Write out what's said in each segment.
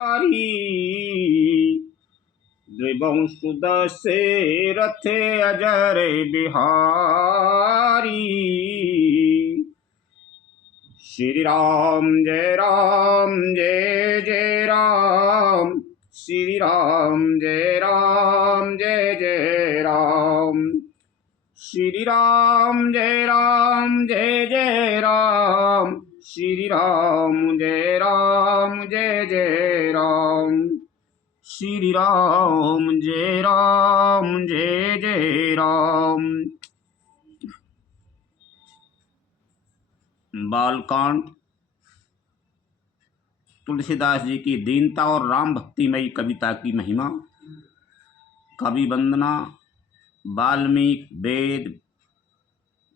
हरी द्विवंशुदशरथ अजर बिहारी। श्री राम जय जय राम, श्री राम जय जय राम, श्री राम जय जय राम, श्री राम जय जय राम, श्री राम जय जय राम। बालकांड तुलसीदास जी की दीनता और राम भक्तिमयी कविता की महिमा। कवि वंदना। वाल्मीकि वेद,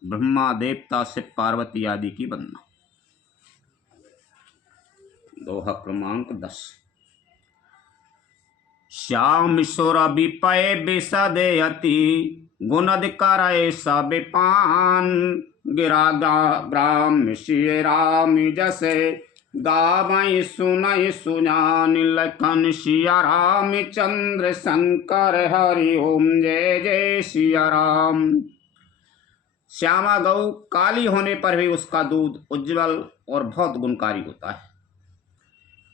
ब्रह्मा, देवता, शिव, पार्वती आदि की वंदना। दोहा क्रमांक 10। श्याम सुर विपय विशदे अति, गुणद करय सब पान। गिरा ग्राम श्री राम जसे, गावै सुनय सुजान। लखन सिया राम चंद्र शंकर, हरि ओम जय जय सिया राम। श्यामा गौ काली होने पर भी उसका दूध उज्जवल और बहुत गुणकारी होता है,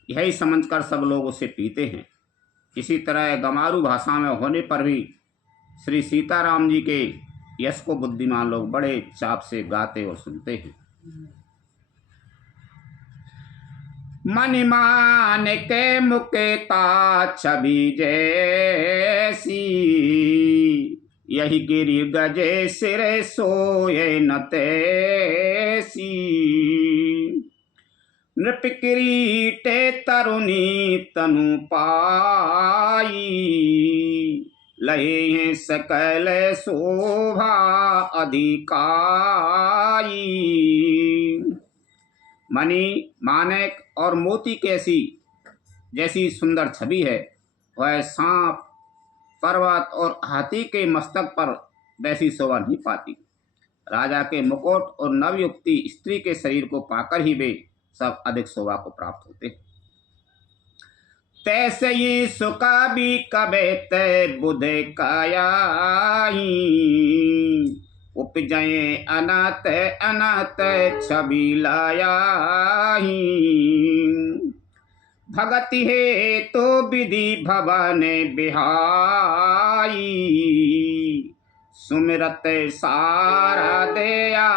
यही समझकर सब लोग उसे पीते हैं। इसी तरह गमारू भाषा में होने पर भी श्री सीताराम जी के यश को बुद्धिमान लोग बड़े चाप से गाते और सुनते हैं। मन मान के मुकेता छवि जैसी, यही गिरि गजे सिरे सोए न तैसी। नृप किरीटे तरुणी तनु पाई, लहे हैं सकल शोभा अधिकारी। मणि, माणिक और मोती कैसी जैसी सुंदर छवि है, वह सांप, पर्वत और हाथी के मस्तक पर वैसी शोभा नहीं पाती। राजा के मुकुट और नवयुक्ति स्त्री के शरीर को पाकर ही वे सब अधिक शोभा को प्राप्त होते। तैसे ही सुका भी कबे तय बुधे कायाही, उपजये अनाथ अनाथ छवि लायाही। भगति है तो विधि भवन बिहाई, सुमिरत सारा दया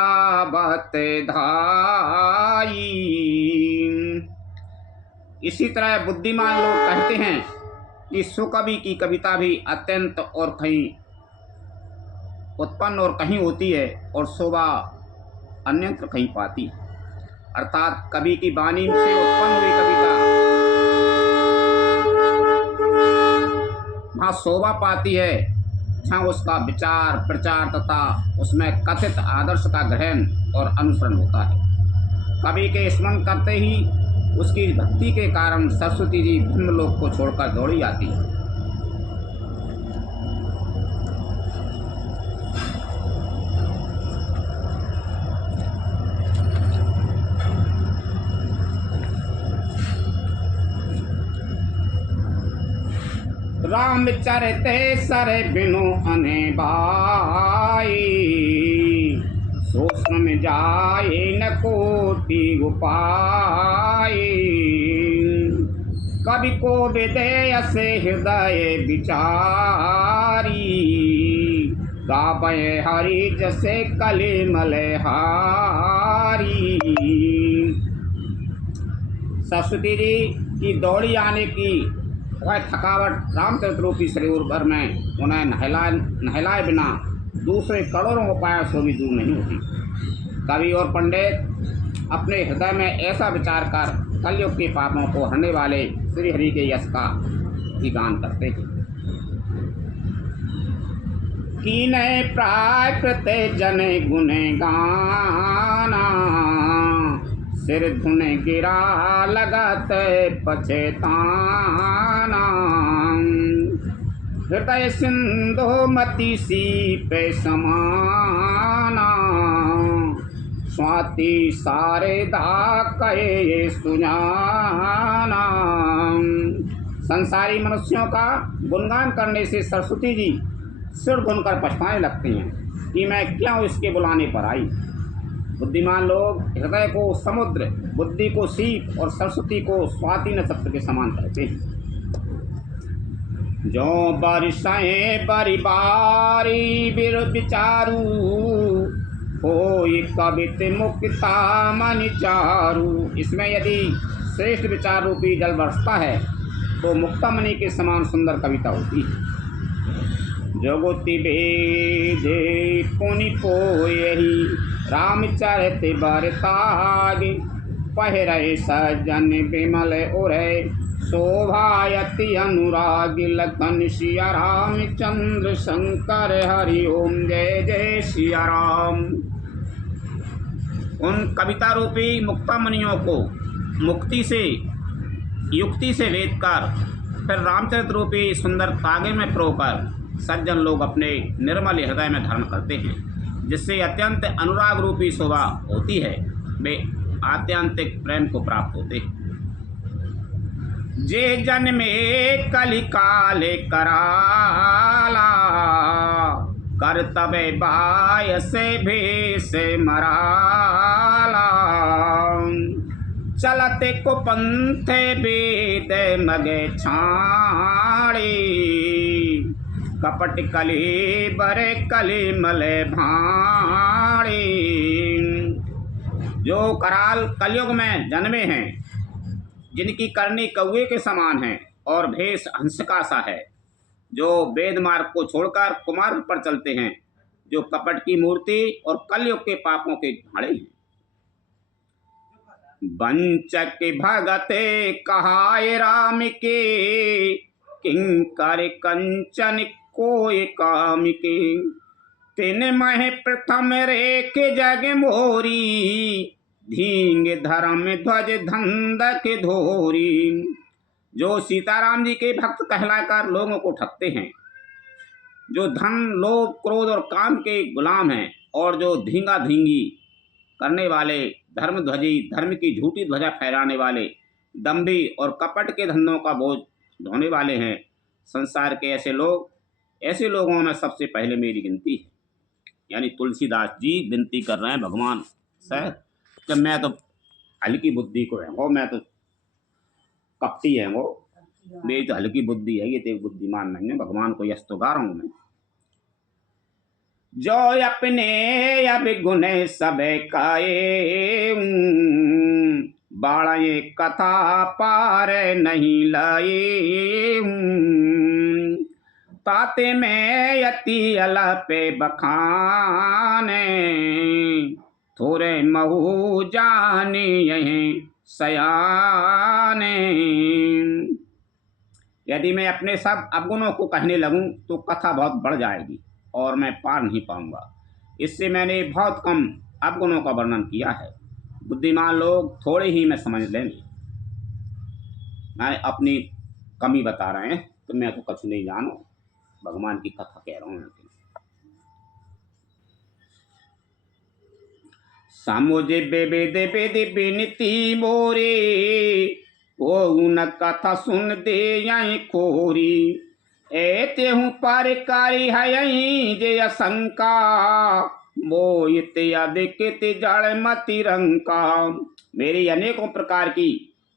बत धाई। इसी तरह बुद्धिमान लोग कहते हैं कि सुकवि की कविता भी अत्यंत और कहीं उत्पन्न और कहीं होती है और शोभा अन्यत्र कहीं पाती। अर्थात कवि की वाणी से उत्पन्न हुई कविता वहाँ शोभा पाती है जहाँ उसका विचार प्रचार तथा उसमें कथित आदर्श का ग्रहण और अनुसरण होता है। कवि के स्मरण करते ही उसकी भक्ति के कारण सरस्वती जी ब्रह्मलोक को छोड़कर दौड़ी आती है। राम चरते सर बिनु अने भाई, सोचन जाए न कोटि उपाय। कवि को विदेय से हृदय विचारी, गावै हरि जसे कलि मलहारी। सरस्वती जी की दौड़ी आने की वह थकावट रामचरित रूपी शरीर भर में उन्हें नहलाए बिना दूसरे करोड़ों उपायों से भी दूर नहीं होती। कवि और पंडित अपने हृदय में ऐसा विचार कर कलयुग के पापों को हरने वाले श्री हरि के यश का ही गान करते हैं। कीने प्राकृत जन गुण गाना, सिर धुन गिरा लगत पछताना। हृदय सिंधु मति सीप समाना, स्वाति सारे दा कहे सुजाना। संसारी मनुष्यों का गुणगान करने से सरस्वती जी सिर धुनकर पछताने लगती हैं कि मैं क्यों इसके बुलाने पर आई। बुद्धिमान लोग हृदय को समुद्र, बुद्धि को सीप और सरस्वती को स्वाति नक्षत्र के समान कहते हैं। जो बरसाएं बरी बारी बिर विचारू, होई कवित मुक्ता मन चारू। इसमें यदि श्रेष्ठ विचार रूपी जल बरसता है तो मुक्तामणि के समान सुंदर कविता होती है। जगति भेदे पुनि पोयहि, रामचरित बरताग। पहिरे सज्जन विमल उरे, शोभायति अनुराग। लखन सिया रामचंद्र शंकर हरि ओम जय जय सिया राम। उन कविता रूपी मुक्तामणियों को मुक्ति से युक्ति से वेदकर फिर रामचरित रूपी सुंदर तागे में प्रोकर सज्जन लोग अपने निर्मल हृदय में धारण करते हैं, जिससे अत्यंत अनुराग रूपी शोभा होती है। वे आत्यंतिक प्रेम को प्राप्त होते हैं। जे जन में कलि काले कराला, कर तबे बाय से भेष मराला। चलते को पंथे वेद मगे छाड़ी, कपट कली बरे कली मले भाड़ी। जो कराल कलयुग में जन्मे हैं, जिनकी करनी कौवे के समान है और भेष हंस का सा है, जो वेद मार्ग को छोड़कर कुमार्ग पर चलते हैं, जो कपट की मूर्ति और कलयुग के पापों के भाड़े हैं। बंचक भगते कहाय राम के, किंकर कंचन कोई काम के। तिन मह प्रथम रेख जग मोरी, धींग धर्म ध्वज धंधक धोरी। जो सीताराम जी के भक्त कहलाकर लोगों को ठगते हैं, जो धन लोभ क्रोध और काम के गुलाम हैं, और जो धींगा धींगी करने वाले धर्म ध्वजी, धर्म की झूठी ध्वजा फहराने वाले, दंभी और कपट के धंधों का बोझ ढोने वाले हैं। संसार के ऐसे लोगों में सबसे पहले मेरी गिनती है। यानी तुलसीदास जी विनती कर रहे हैं भगवान से कि मैं तो हल्की बुद्धि को है वो, मैं तो कपटी है वो, मेरी तो हल्की बुद्धि है, ये तो बुद्धिमान नहीं है। भगवान को यश तो गा रहा हूं मैं। जो अपने अब गुण सब काए, बाड़े कथा पार नहीं लाए। ताते में यति अलपे बखाने, थोड़े महू जाने यहीं सयाने। यदि मैं अपने सब अवगुणों को कहने लगूं तो कथा बहुत बढ़ जाएगी और मैं पार नहीं पाऊंगा। इससे मैंने बहुत कम अवगुणों का वर्णन किया है। बुद्धिमान लोग थोड़े ही में समझ लेंगे। मैं अपनी कमी बता रहे हैं तो मैं तो कुछ नहीं जानो, भगवान की कथा कह रहा हूँ। सामुझे बेबे देबे देबे नीति मोरे, वो न कथा सुन दे यहीं खोरी। एते हूँ पारिकारी है यहीं जे असंका, मोहित अधिकित जड़ मति रंका। मेरी अनेकों प्रकार की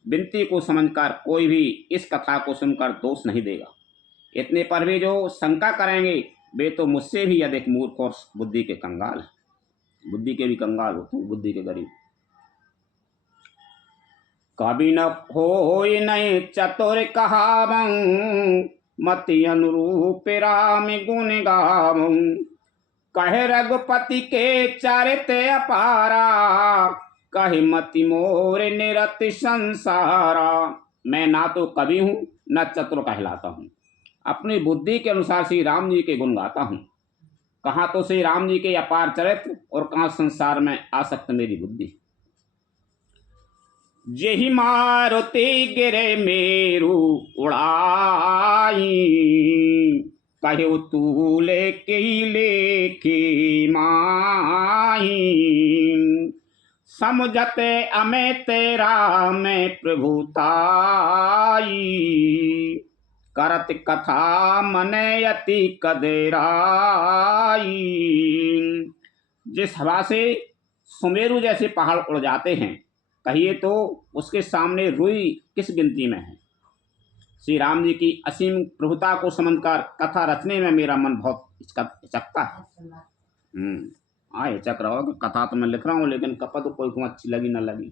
विनती को समझकर कोई भी इस कथा को सुनकर दोष नहीं देगा। इतने पर भी जो शंका करेंगे वे तो मुझसे भी अधिक मूर्ख और बुद्धि के कंगाल हैं। बुद्धि के भी कंगाल होते हैं, बुद्धि के गरीब। कभी न होय नहीं चतुर कहावं, मति अनुरूप राम गुण गावं। कहे रघुपति के चरित अपारा, कहे मति मोर निरत संसारा। मैं ना तो कवि हूँ न चतुर कहलाता हूँ, अपनी बुद्धि के अनुसार श्री राम जी के गुण गाता हूँ। कहाँ तो श्री राम जी के अपार चरित्र और कहाँ संसार में आसक्त मेरी बुद्धि। जेहि मारुति गिरे मेरु उड़ाई, कहे तूले के लेके माई। समझते अमे तेरा मैं प्रभुताई, करत कथा मने यति कदेराई। जिस हवा से सुमेरु जैसे पहाड़ उड़ जाते हैं, कहिए तो उसके सामने रुई किस गिनती में है। श्री राम जी की असीम प्रभुता को समझकर कथा रचने में मेरा मन बहुत हिचकता है। हाँ, हिचक रहा हो कि कथा तो मैं लिख रहा हूँ, लेकिन कपा तो कोई को अच्छी लगी न लगी।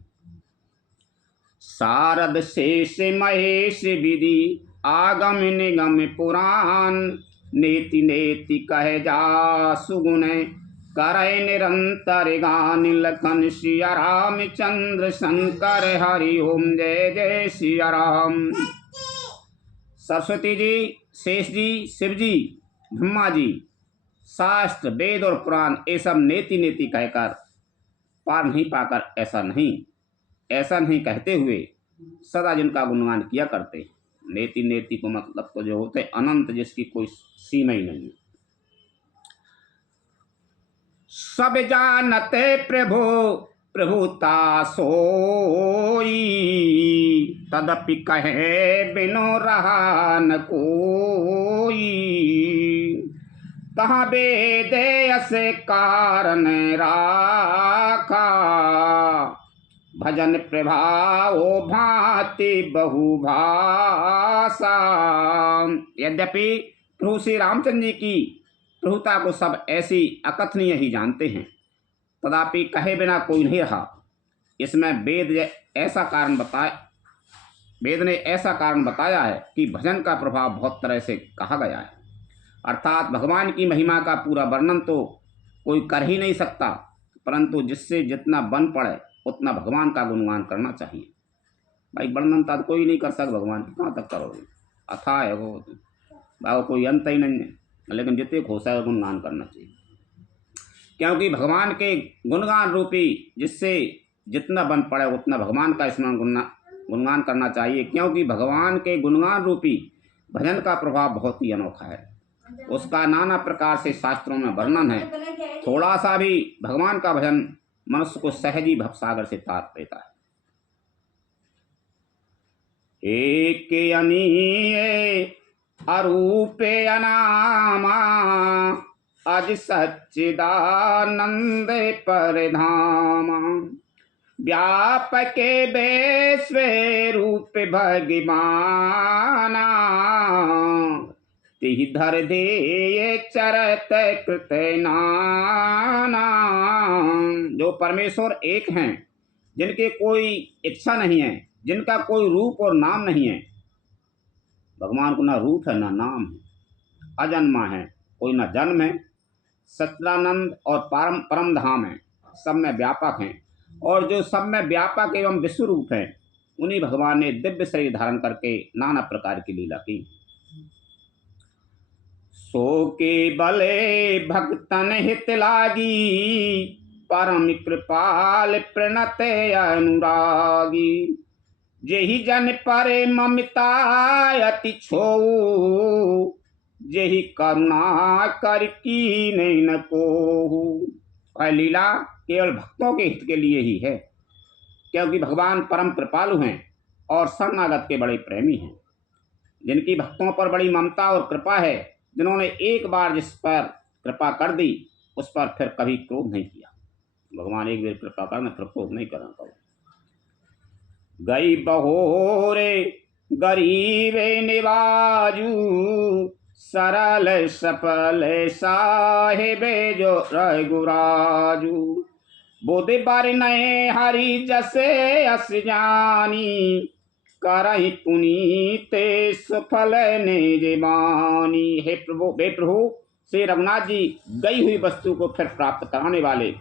शारद शेष महेश विधि आगम निगम पुराण, नेति नेति कह जा सुगुण करे निरंतर गान। लखन सिया रामचंद्र शंकर हरि ओम जय जय सिया राम। सरस्वती जी, शेष जी, शिव जी, ब्रह्मा जी, शास्त्र वेद और पुराण ये सब नेति नेति कहकर पार नहीं पाकर ऐसा नहीं कहते हुए सदा जिनका गुणगान किया करते। नेति नेति को मतलब तो जो होते अनंत, जिसकी कोई सीमा ही नहीं। सब जानते प्रभु प्रभुता सोई, तदपि कहे बिनु रहा न कोई। कहाँ बेदे असे कारण राखा, भजन प्रभाव भांति बहुभाषा। यद्यपि प्रभु श्री रामचंद्र जी की प्रभुता को सब ऐसी अकथनीय ही जानते हैं, तथापि कहे बिना कोई नहीं रहा। इसमें वेद ने ऐसा कारण बताया है कि भजन का प्रभाव बहुत तरह से कहा गया है। अर्थात भगवान की महिमा का पूरा वर्णन तो कोई कर ही नहीं सकता, परंतु जिससे जितना बन पड़े उतना भगवान का गुणगान करना चाहिए। भाई वर्णन तो कोई नहीं कर सकता भगवान की, कहाँ तक करोगे, अथाह है वो, भाव कोई अंत ही नहीं है। लेकिन जितने खोसा गुणगान करना चाहिए, क्योंकि भगवान के गुणगान रूपी जिससे जितना बन पड़े उतना भगवान का स्मरण गुणगान करना चाहिए। क्योंकि भगवान के गुणगान रूपी भजन का प्रभाव बहुत ही अनोखा है। उसका नाना प्रकार से शास्त्रों में वर्णन है। थोड़ा सा भी भगवान का भजन मनुष्य को सहज ही भवसागर से तार देता है। एक अनीय अरूपे अनामा, अज सच्चिदानंद परधामा। व्यापके बेस्वे रूप भगवाना, तिहि धर दे चरत कृत नाना। जो परमेश्वर एक हैं, जिनके कोई इच्छा नहीं है, जिनका कोई रूप और नाम नहीं है। भगवान को ना रूप है ना नाम है, अजन्मा है, कोई ना जन्म है, सच्चिदानंद और परम धाम है, सब में व्यापक हैं। और जो सब में व्यापक एवं विश्व रूप है, उन्हीं भगवान ने दिव्य शरीर धारण करके नाना प्रकार की लीला की। सो के बले भक्तन हित लागी, परम कृपाल प्रणत अनुरागी। जेहि जन परे ममता अति छोऊ, जेहि करुणा कर कीन्ह न कोहू। वह लीला केवल भक्तों के हित के लिए ही है, क्योंकि भगवान परम कृपालु हैं और शरणागत के बड़े प्रेमी हैं। जिनकी भक्तों पर बड़ी ममता और कृपा है, जिन्होंने एक बार जिस पर कृपा कर दी उस पर फिर कभी क्रोध नहीं किया। भगवान एक बार कृपा करना फिर क्रोध नहीं करना। गई बहोरे गरीबे निवाजू, सरल सफल साहिबे जो रघुराजू। बोधि बर नए हरि जसे अस जानी, करहि पुनीते सुफल निज बानी। हे प्रभु श्री रघुनाथ जी गई हुई वस्तु को फिर प्राप्त कराने वाले,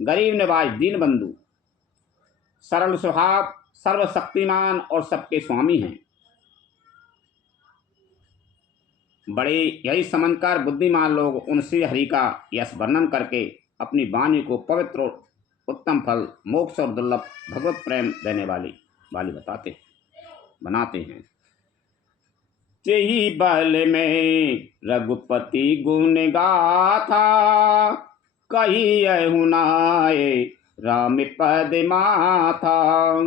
गरीब निवाज दीन बंधु, सरल स्वभाव, सर्वशक्तिमान और सबके स्वामी हैं। बड़े यही समझकर बुद्धिमान लोग उनसे हरि का यश वर्णन करके अपनी वाणी को पवित्र उत्तम फल, मोक्ष और दुर्लभ भगवत प्रेम देने वाली बनाते हैं। तेहि बल में रघुपति गुण गाथा, कहियहु नाय राम पद माथा।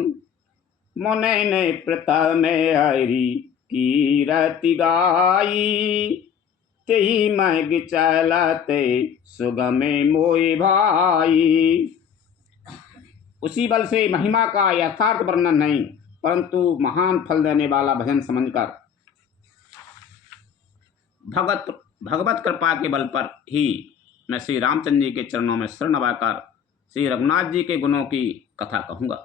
मुनैन प्रथम हरि कीरति गाई, तेहि मग चलते सुगमे मोहि भाई। उसी बल से महिमा का यथार्थ वर्णन नहीं, परंतु महान फल देने वाला भजन समझकर भगवत कृपा के बल पर ही मैं श्री रामचंद्र जी के चरणों में शरण नवाकर श्री रघुनाथ जी के गुणों की कथा कहूँगा।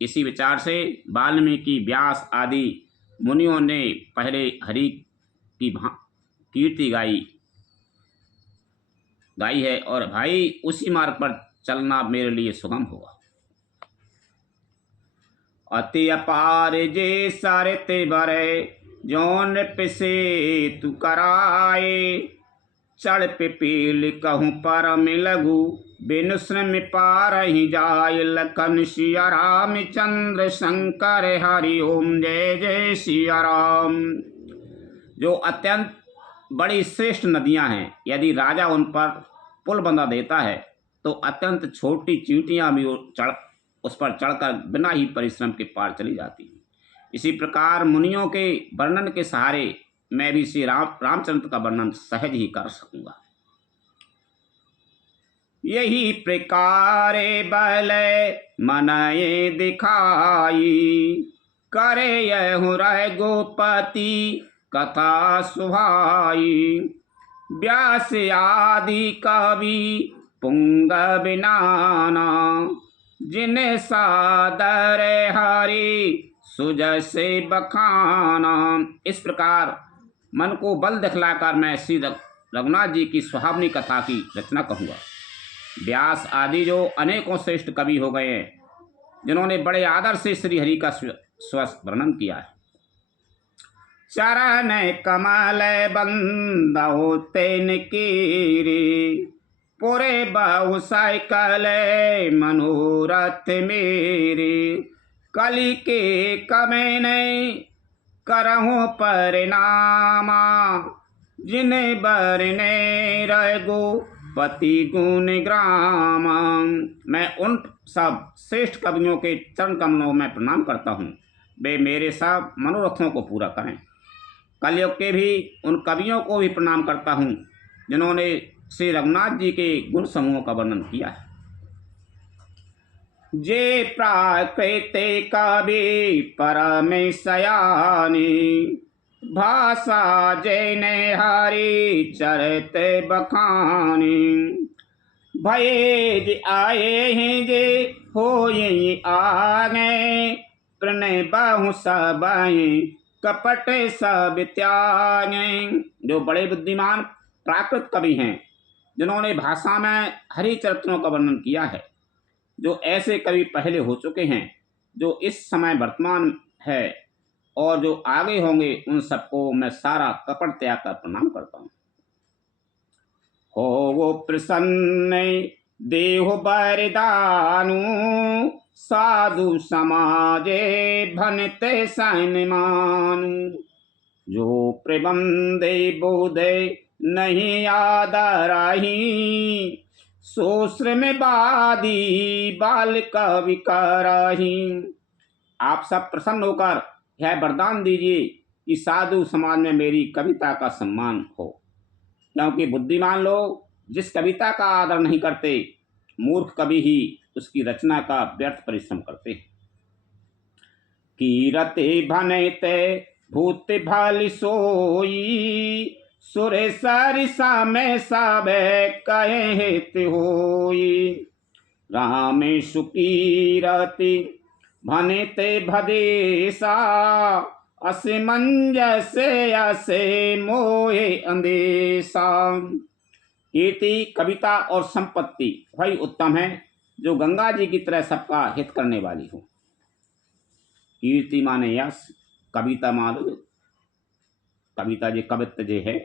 इसी विचार से वाल्मीकि, व्यास आदि मुनियों ने पहले हरि की कीर्ति गाई है, और भाई उसी मार्ग पर चलना मेरे लिए सुगम होगा। अति अपार जे सारते बरे, जौन पिसे तू कराए। चढ़ पिपील कहूँ परम लघु, बिनु श्रम पार ही जाय। लखन सिया रामचंद्र शंकर हरि ओम जय जय सिया राम। जो अत्यंत बड़ी श्रेष्ठ नदियां हैं, यदि राजा उन पर पुल बंधा देता है तो अत्यंत छोटी चींटियां भी उस पर चढ़कर बिना ही परिश्रम के पार चली जाती हैं। इसी प्रकार मुनियों के वर्णन के सहारे मैं भी श्री रामचंद्र का वर्णन सहज ही कर सकूंगा। यही प्रकार बल मनये दिखाई, करे यहु रघुपति कथा सुहाई। व्यास आदि कवि पुंग बिनाना, जिन्हें सादर हरि सुजसे बखाना। इस प्रकार मन को बल दिखलाकर मैं श्री रघुनाथ जी की सुहावनी कथा की रचना कहूँगा। व्यास आदि जो अनेकों श्रेष्ठ कवि हो गए हैं, जिन्होंने बड़े आदर से श्री हरि का स्वस्थ वर्णन किया है। चरण कमल बंदो तेन कीरी, पुरे बहु साइकल मनोरथ मेरे। कलि के कमे नहीं करहूँ परिणामा, जिन्हें बरने रघुपति गुण ग्रामा। मैं उन सब श्रेष्ठ कवियों के चरण कमलों में प्रणाम करता हूँ, वे मेरे सब मनोरथों को पूरा करें। कलयुग के भी उन कवियों को भी प्रणाम करता हूँ, जिन्होंने श्री रघुनाथ जी के गुण समूहों का वर्णन किया है। जे प्राकृते कवि परम सयानी, भाषा जैने हरि चरित बखानी। भये आए हैं जे हो ये आगे, प्रणय बहु सबई कपट सब त्यागे। जो बड़े बुद्धिमान प्राकृत कवि हैं, जिन्होंने भाषा में हरि चरित्रों का वर्णन किया है। जो ऐसे कवि पहले हो चुके हैं, जो इस समय वर्तमान है और जो आगे होंगे, उन सबको मैं सारा कपट त्याग कर प्रणाम करता हूँ। हो वो प्रसन्न देहो बरदानु, साधु समाजे भनते सन्मानु। जो प्रबंधे बोधे नहीं आदराही, सोश्र में बादी बाल कवि कराही। आप सब प्रसन्न होकर यह वरदान दीजिए कि साधु समाज में मेरी कविता का सम्मान हो, क्योंकि बुद्धिमान लोग जिस कविता का आदर नहीं करते, मूर्ख कवि ही उसकी रचना का व्यर्थ परिश्रम करते हैं। कीरते भनते भूत भल सोई, सुरे सरिसा में सब कहे हित होई। रामेश कीरति भनते भदेशा, असमंजस असे मोहे अंदेशा। कीर्ति, कविता और संपत्ति वही उत्तम है जो गंगा जी की तरह सबका हित करने वाली हो। कीर्ति माने यश, कविता मानो कविता जे कवित्व जे है,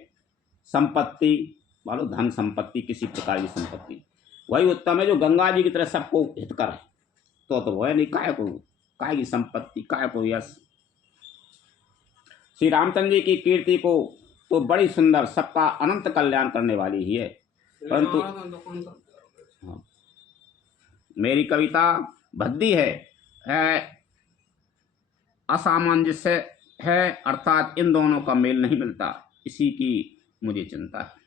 संपत्ति मानो धन संपत्ति, किसी प्रकार की संपत्ति वही उत्तम है जो गंगा जी की तरह सबको हित करे। तो वह नहीं, काय की संपत्ति, काय को यश। श्री रामचंद्र जी की कीर्ति को तो बड़ी सुंदर, सबका अनंत कल्याण करने वाली ही है, परंतु हाँ, मेरी कविता भद्दी है, असामंजस्य है, अर्थात इन दोनों का मेल नहीं मिलता, इसी की मुझे चिंता है।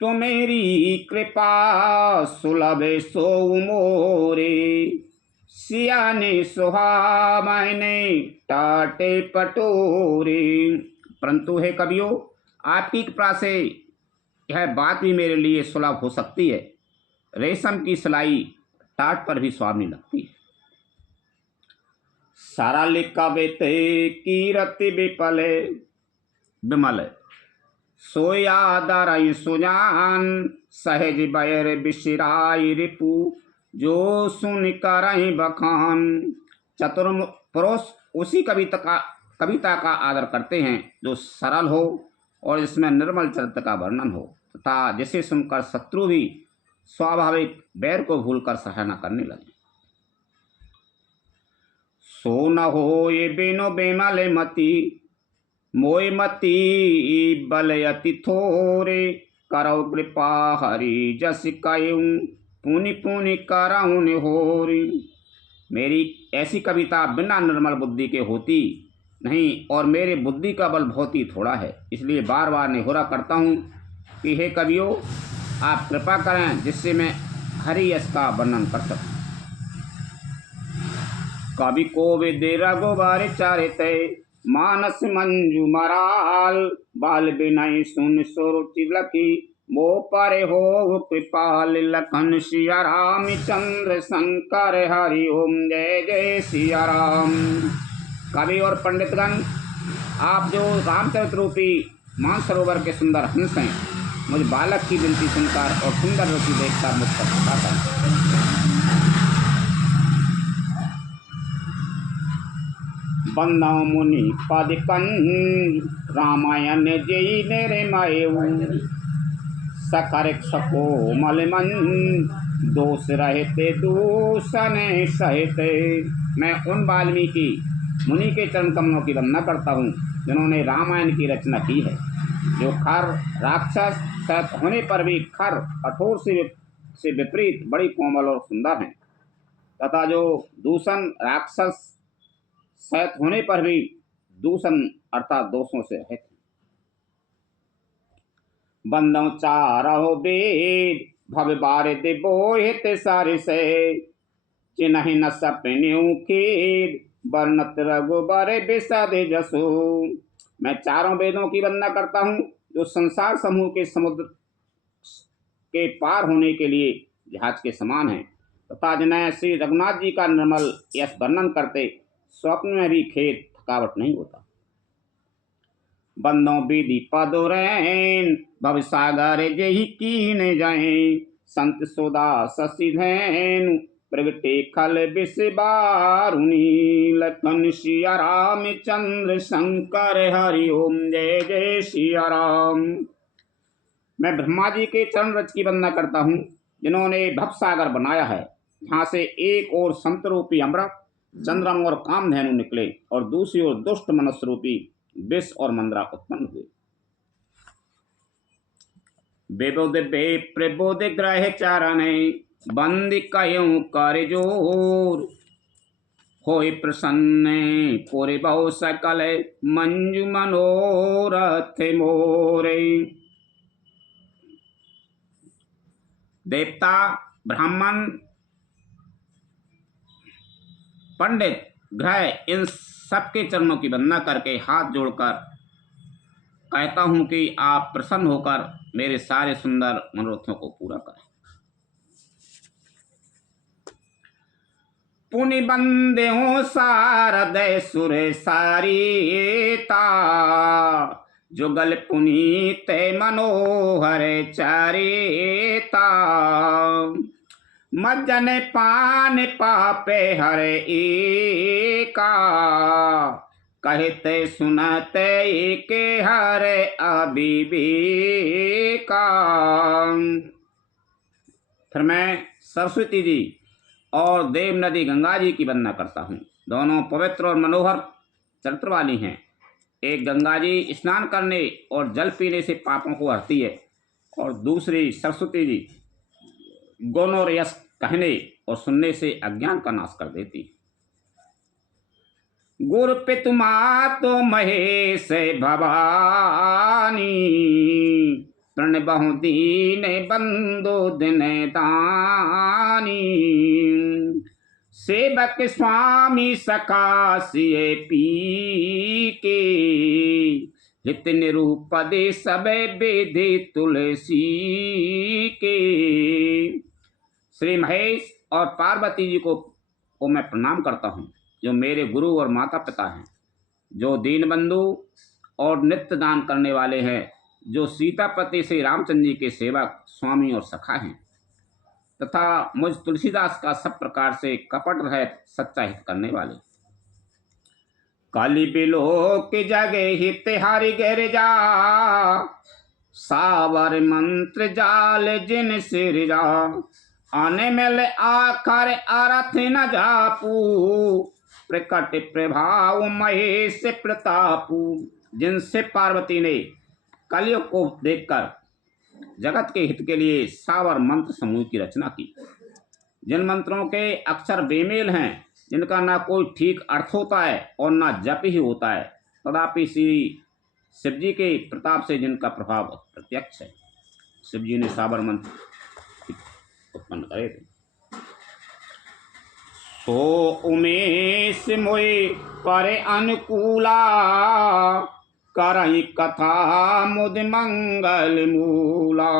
तो मेरी कृपा सुलभ सो मोरे, सियाने सुहावने टाटे पटोरे। परंतु हे कवियो, आपकी कृपा से यह बात भी मेरे लिए सुलभ हो सकती है। रेशम की सिलाई टाट पर भी सुहावनी लगती है। सरल कविते कीरति विपले विमल, सोया दरई सुजान सहज बैर बिशिराई रिपु, जो सुन करई बखान। चतुर्पुरुष उसी कविता का आदर करते हैं जो सरल हो और जिसमें निर्मल चरित्र का वर्णन हो, तथा जिसे सुनकर शत्रु भी स्वाभाविक बैर को भूलकर सराहना करने लगे। सो न हो ये बिनु बेमल मति, मोय मति बलयति थोरे। करौ कृपा हरि जस कयूं, पुनि पुनि करऊं निहोरी। मेरी ऐसी कविता बिना निर्मल बुद्धि के होती नहीं, और मेरे बुद्धि का बल बहुत ही थोड़ा है, इसलिए बार बार निहोरा करता हूँ कि हे कवियों, आप कृपा करें जिससे मैं हरि यश का वर्णन कर सकूं। कवि को विदे रघुबर चरिते, मानस मंजू मराल। बाल बिनय सुन सुरुचि लखी, मो पर हो कृपाल। लखन सिया राम चंद्र शंकर हरि ओम, जय जय सिया राम। कवि और पंडितगण, आप जो रामचरित रूपी मानसरोवर के सुंदर हंस हैं, मुझ बालक की विनती सुनकर और सुंदर रुचि देखकर मुझ पर कृपा करें। बंदा मुनि पद कंज, रामायण जय मेरे मायऊ। सकर सको मल मन, दोष रहते दूषण सहते। मैं उन वाल्मीकि मुनि के चरण कमलों की वंदना करता हूँ जिन्होंने रामायण की रचना की है, जो खर राक्षस सत होने पर भी खर कठोर से विपरीत बड़ी कोमल और सुंदर हैं, तथा जो दूषण राक्षस सत होने पर भी दूषण अर्थात दोषों से रहित। बंदो चारहो वेद, भव बारे बोहित सारि से। चिन्ह न सपन्यू खेद, वर्णत रघुबर बिसद जसु। मैं चारों वेदों की वंदना करता हूँ जो संसार समूह के समुद्र के पार होने के लिए जहाज के समान है, तथा जिन्हें श्री रघुनाथ जी का निर्मल यश वर्णन करते स्वप्न में भी खेद थकावट नहीं होता। बंदों विधि पदुरैन, भव सागर जही कीन जाए। संत सुदा शशिधैनु, प्रगटे खल विष बारुणी। लखन सिया राम चंद्र शंकर हरि ओम, जय जय सिया राम। मैं ब्रह्मा जी के चरण रज की वंदना करता हूँ जिन्होंने भवसागर बनाया है, जहाँ से एक ओर संत रूपी अमृत चंद्रम और कामधेनु निकले और दूसरी ओर दुष्ट मनुष्य रूपी विष और मंद्रा उत्पन्न हुए। बेबोध बे प्रबोध ग्रह चारणे, बंदी कयूं कर जोर। होय प्रसन्न पूरे बहु सकल, मंजू मनोरथ मोरे। देवता, ब्राह्मण, पंडित, ग्रह, इन सबके चरणों की वंदना करके हाथ जोड़कर कहता हूं कि आप प्रसन्न होकर मेरे सारे सुंदर मनोरथों को पूरा करें। पुनि बंदे हो शारद सुर सारीता, जुगल पुनीत मनोहर चरिता। मज्जन पान पापे हरे एका, कहते सुनते के हरे अविवेका। फिर मैं सरस्वती जी और देव नदी गंगा जी की वंदना करता हूँ। दोनों पवित्र और मनोहर चरित्र वाली हैं। एक गंगा जी स्नान करने और जल पीने से पापों को हरती है, और दूसरी सरस्वती जी गुण और यश कहने और सुनने से अज्ञान का नाश कर देती। गुरु पितु मातु महेश भवानी, प्रणबहु दीन बंधु दिन दानी। सेवक स्वामी सखा सिए पी के, हित निरूपदे सब विधि तुलसी के। श्री महेश और पार्वती जी को मैं प्रणाम करता हूँ, जो मेरे गुरु और माता पिता हैं, जो दीन बंधु और नित्य दान करने वाले हैं, जो सीतापति श्री रामचंद्र जी के सेवक स्वामी और सखा हैं, तथा मुझ तुलसीदास का सब प्रकार से कपट रहित सच्चा हित करने वाले। काली बिलो के जगे हित हरि गिरजा, सावर मंत्र जाल जिन सिरजा। आने मिल आखर अरथ न जापू, प्रकट प्रभाव महेश प्रतापू। जिनसे पार्वती ने कलयुग को देखकर जगत के हित के लिए सावर मंत्र समूह की रचना की, जिन मंत्रों के अक्षर बेमेल हैं, जिनका ना कोई ठीक अर्थ होता है और ना जप ही होता है, तथापि श्री शिव जी के प्रताप से जिनका प्रभाव प्रत्यक्ष है। शिव जी ने सावर मंत्र उत्पन्न करे थे। सो उमेश मोय पर अनुकूला, करई कथा मुद मंगल मूला।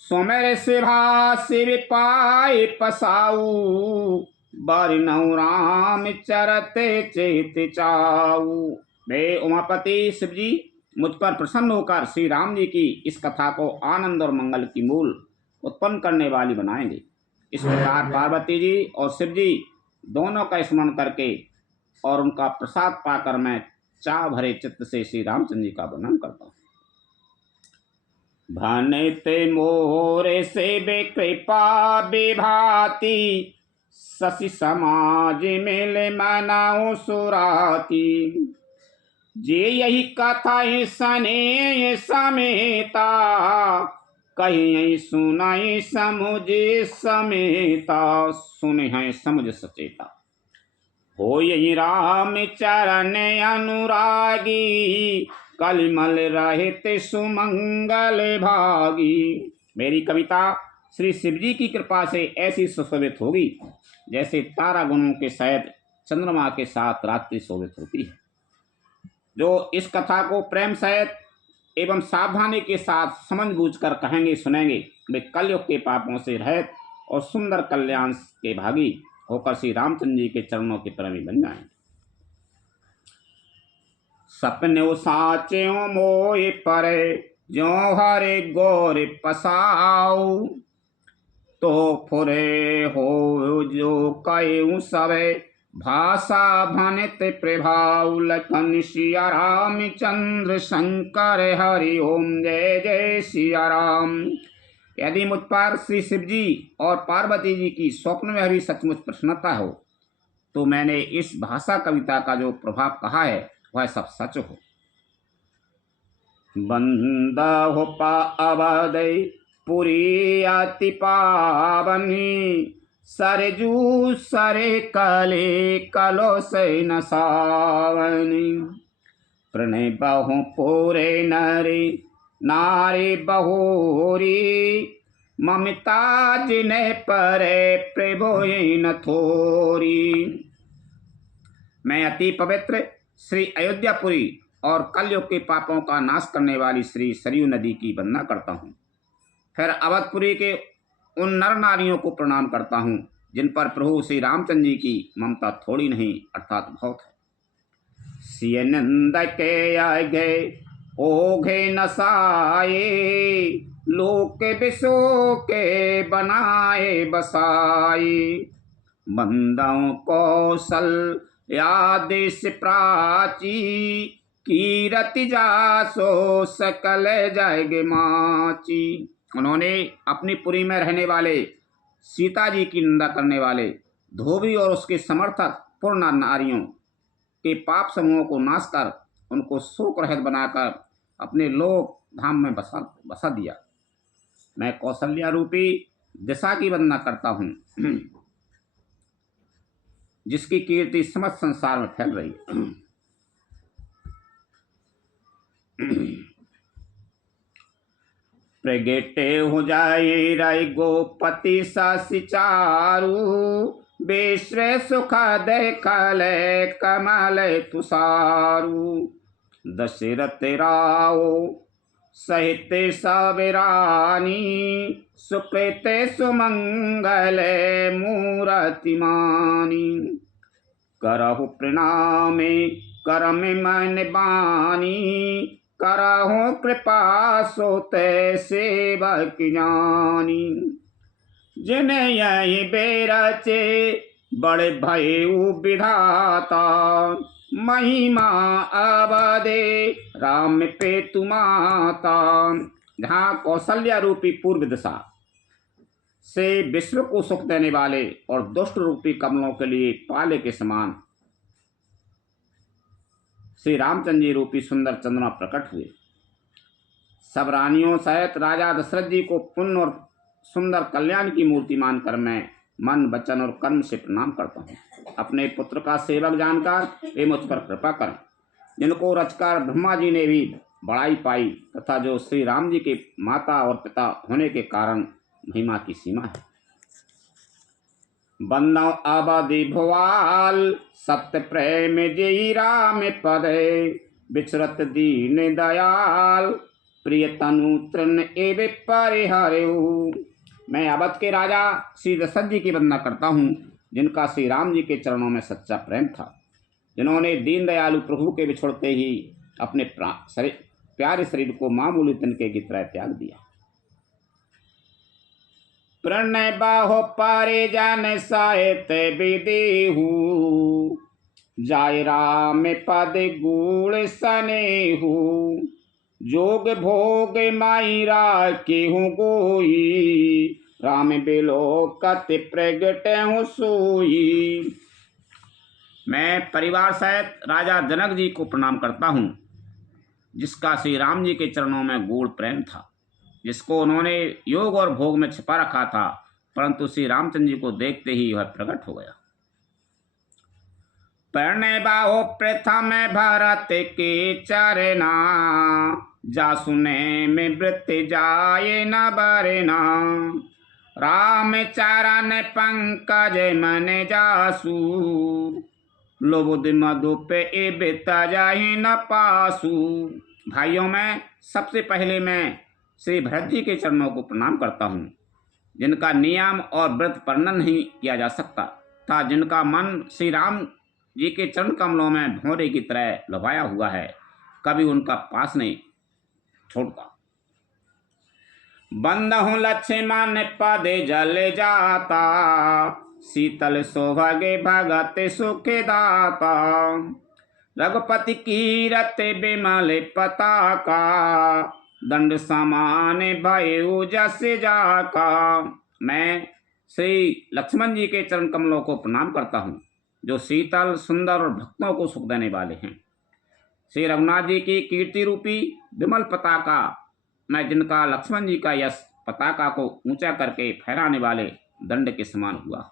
सोमेर सिभा शिव पाए पसाऊ, बरनऊ राम चरते चेत चाऊ। वे उमापति शिव जी मुझ पर प्रसन्न होकर श्री राम जी की इस कथा को आनंद और मंगल की मूल उत्पन्न करने वाली बनाएंगे। इस प्रकार पार्वती जी और शिव जी दोनों का स्मरण करके और उनका प्रसाद पाकर मैं चाव भरे चित्त से श्री रामचंद्र जी का वर्णन करता हूँ। भनते मोरे से बे कृपा विभाति, शशि समाज मिले मनाओ सुराती। जे यही कथा सने समेता, कहीं सुनाई समुझे समेता। सुने हैं समझ सचेता, हो यही राम चरण अनुरागी। कलिमल रहित सुमंगल भागी। मेरी कविता श्री शिव जी की कृपा से ऐसी सुशोभित होगी, जैसे तारा गुणों के सहित चंद्रमा के साथ रात्रि शोभित होती है। जो इस कथा को प्रेम सहित एवं सावधानी के साथ समझ बूझ कर कहेंगे सुनेंगे, वे कलयुग के पापों से रहित और सुंदर कल्याण के भागी होकर श्री रामचंद्र जी के चरणों के प्रेमी बन जाएंगे। सपने साचे मोय परे, जो हरे गौर पसाऊ। तो फुरे हो जो कयू सवे, भाषा भनित प्रभाव। लखन सिया रामचंद्र शंकर हरि ओम, जय जय सिया राम। यदि मुझ पर श्री शिव जी और पार्वती जी की स्वप्न में भी सचमुच प्रसन्नता हो, तो मैंने इस भाषा कविता का जो प्रभाव कहा है वह सब सच हो। बंदा हो अवध पुरी अति पावनी, सरजू सरे कले कलो से न सावनी। प्रणय बहु पूरे नरे नारी बहुरी, ममता जिन्हें परे प्रभु न थोरी। मैं अति पवित्र श्री अयोध्यापुरी और कलयुग के पापों का नाश करने वाली श्री सरयू नदी की वंदना करता हूँ। फिर अवधपुरी के उन नर नारियों को प्रणाम करता हूँ, जिन पर प्रभु श्री रामचंद्र जी की ममता थोड़ी नहीं अर्थात बहुत है। सिय नंद के आगे ओघे नसाए, लोक विशो के बनाए बसाए। बंदों कौशल आदेश प्राची, कीरति जासो सकल जाएगे माची। उन्होंने अपनी पुरी में रहने वाले सीता जी की निंदा करने वाले धोबी और उसके समर्थक पूर्ण नारियों के पाप समूहों को नाश कर उनको शोक रहित बनाकर अपने लोक धाम में बसा दिया। मैं कौशल्या रूपी दिशा की वंदना करता हूँ। जिसकी कीर्ति समस्त संसार में फैल रही है। प्रगटे हो जाए राय गोपति सासी चारू, बेश्रे सुख देखले कमल तुषारू। दशरथ राव सहित सबरानी, सुकृत सुमंगल मूरतिमानी। करहु प्रणामे करम मन बानी, करहु कृपा सोते सेवक ज्ञानी। जिन्हें यही बेरचे बड़े भयउ विधाता, महिमा अवदे राम पे तुमाता। जहाँ कौशल्या रूपी पूर्व दिशा से विश्व को सुख देने वाले और दुष्ट रूपी कमलों के लिए पाले के समान श्री रामचंद्र जी रूपी सुंदर चंद्रमा प्रकट हुए। सब रानियों सहित राजा दशरथ जी को पुण्य और सुंदर कल्याण की मूर्ति मानकर मैं मन वचन और कर्म से प्रणाम करता हूँ। अपने पुत्र का सेवक जानकर वे मुझ पर कृपा करें, जिनको रचकर ब्रह्मा जी ने भी बड़ाई पाई तथा जो श्री राम जी के माता और पिता होने के कारण महिमा की सीमा है। बंदौ अवधि भुआल सत्य प्रेम जय राम पदे, विचरत दीन दयाल प्रिय तनु तृण एवं परिहरऊ। मैं अवध के राजा श्री दशरथ जी की वंदना करता हूँ, जिनका श्री राम जी के चरणों में सच्चा प्रेम था, जिन्होंने दीन दयालु प्रभु के बिछोड़ते ही अपने प्यारे शरीर को मामूली तिनके की तरह त्याग दिया। प्रणय बाहो पारे जान साहित्य विदेहू, जाय राम पद गुण सनेहू। जोग भोग मायरा केहू गोई, राम बिलोकत प्रगट हूँ सोई। मैं परिवार सहित राजा जनक जी को प्रणाम करता हूँ, जिसका श्री राम जी के चरणों में गूढ़ प्रेम था, जिसको उन्होंने योग और भोग में छिपा रखा था, परंतु श्री रामचंद्र जी को देखते ही वह प्रकट हो गया। प्रणय बाहो प्रथम भरत के चरना, जा सुने में वृत्ति जाए न बरना। राम चरण पंकज मन जासू, लोबुद मधुप एबित जाहि न पासू। भाइयों में सबसे पहले मैं श्री भरत जी के चरणों को प्रणाम करता हूँ, जिनका नियम और व्रत वर्णन नहीं किया जा सकता था, जिनका मन श्री राम जी के चरण कमलों में भौरे की तरह लुभाया हुआ है, कभी उनका पास नहीं छोड़ता। बंदहु लक्ष्मण पद जल जाता, शीतल शोभगे भगत सुख दाता। रघुपति कीरत बिमल पताका, दंड समान भयउ जस जाका। मैं श्री लक्ष्मण जी के चरण कमलों को प्रणाम करता हूँ, जो शीतल सुंदर और भक्तों को सुख देने वाले हैं। श्री रघुनाथ जी की कीर्ति रूपी विमल पताका, मैं जिनका लक्ष्मण जी का यश पताका को ऊंचा करके फहराने वाले दंड के समान हुआ।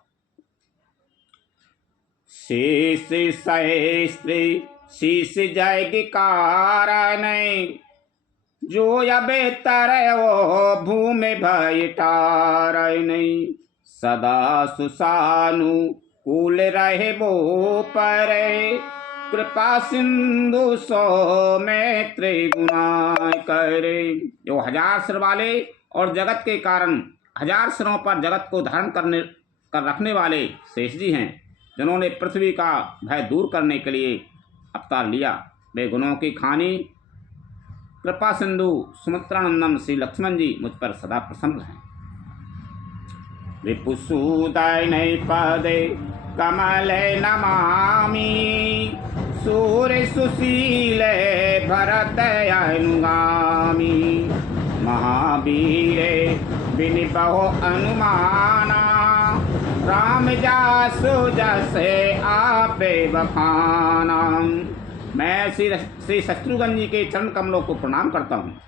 शेष सहस्त्र शीश जय कारण, जो अबे तरय वो भूमि भय टारय। सदा सुसानु कुल रहे वो परे, कृपा सिंधु सो मैत्री गुणाय करे। जो हजार सिर वाले और जगत के कारण हजार सिरों पर जगत को धारण कर रखने वाले शेष जी हैं, जिन्होंने पृथ्वी का भय दूर करने के लिए अवतार लिया। वे गुणों की खानी कृपा सिंधु सुमित्रानंदन श्री लक्ष्मण जी मुझ पर सदा प्रसन्न हैं। रिपुसूदय नहीं पदे कमल नमामि, सूर्य सुशील भरत अनुगामी। महावीर विनिपहो अनुमाना, राम जासु जसे आपे बखाना। मैं श्री शत्रुघ्न जी के चरण कमलों को प्रणाम करता हूँ,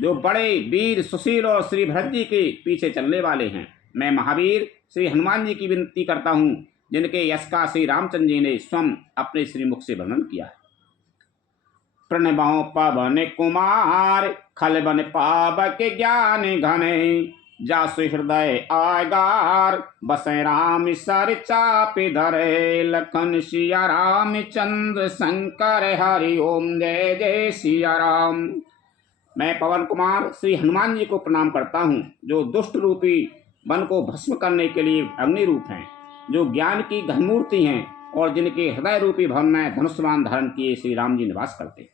जो बड़े वीर सुशील और श्री भरत जी के पीछे चलने वाले हैं। मैं महावीर श्री हनुमान जी की विनती करता हूँ जिनके यश का श्री रामचंद्र जी ने स्वयं अपने श्रीमुख से वर्णन किया है। प्रणबो पवन कुमार खल बन पावक ज्ञान घने, जासु हृदय आगार बसे राम सर चाप धरे, लखन सिया राम चंद्र शंकर हरि ओम जय जय सिया राम। मैं पवन कुमार श्री हनुमान जी को प्रणाम करता हूँ, जो दुष्ट रूपी वन को भस्म करने के लिए अग्नि रूप हैं, जो ज्ञान की घनमूर्ति हैं और जिनके हृदय रूपी भवन में धनुष्यबाण धारण किए श्री राम जी निवास करते हैं।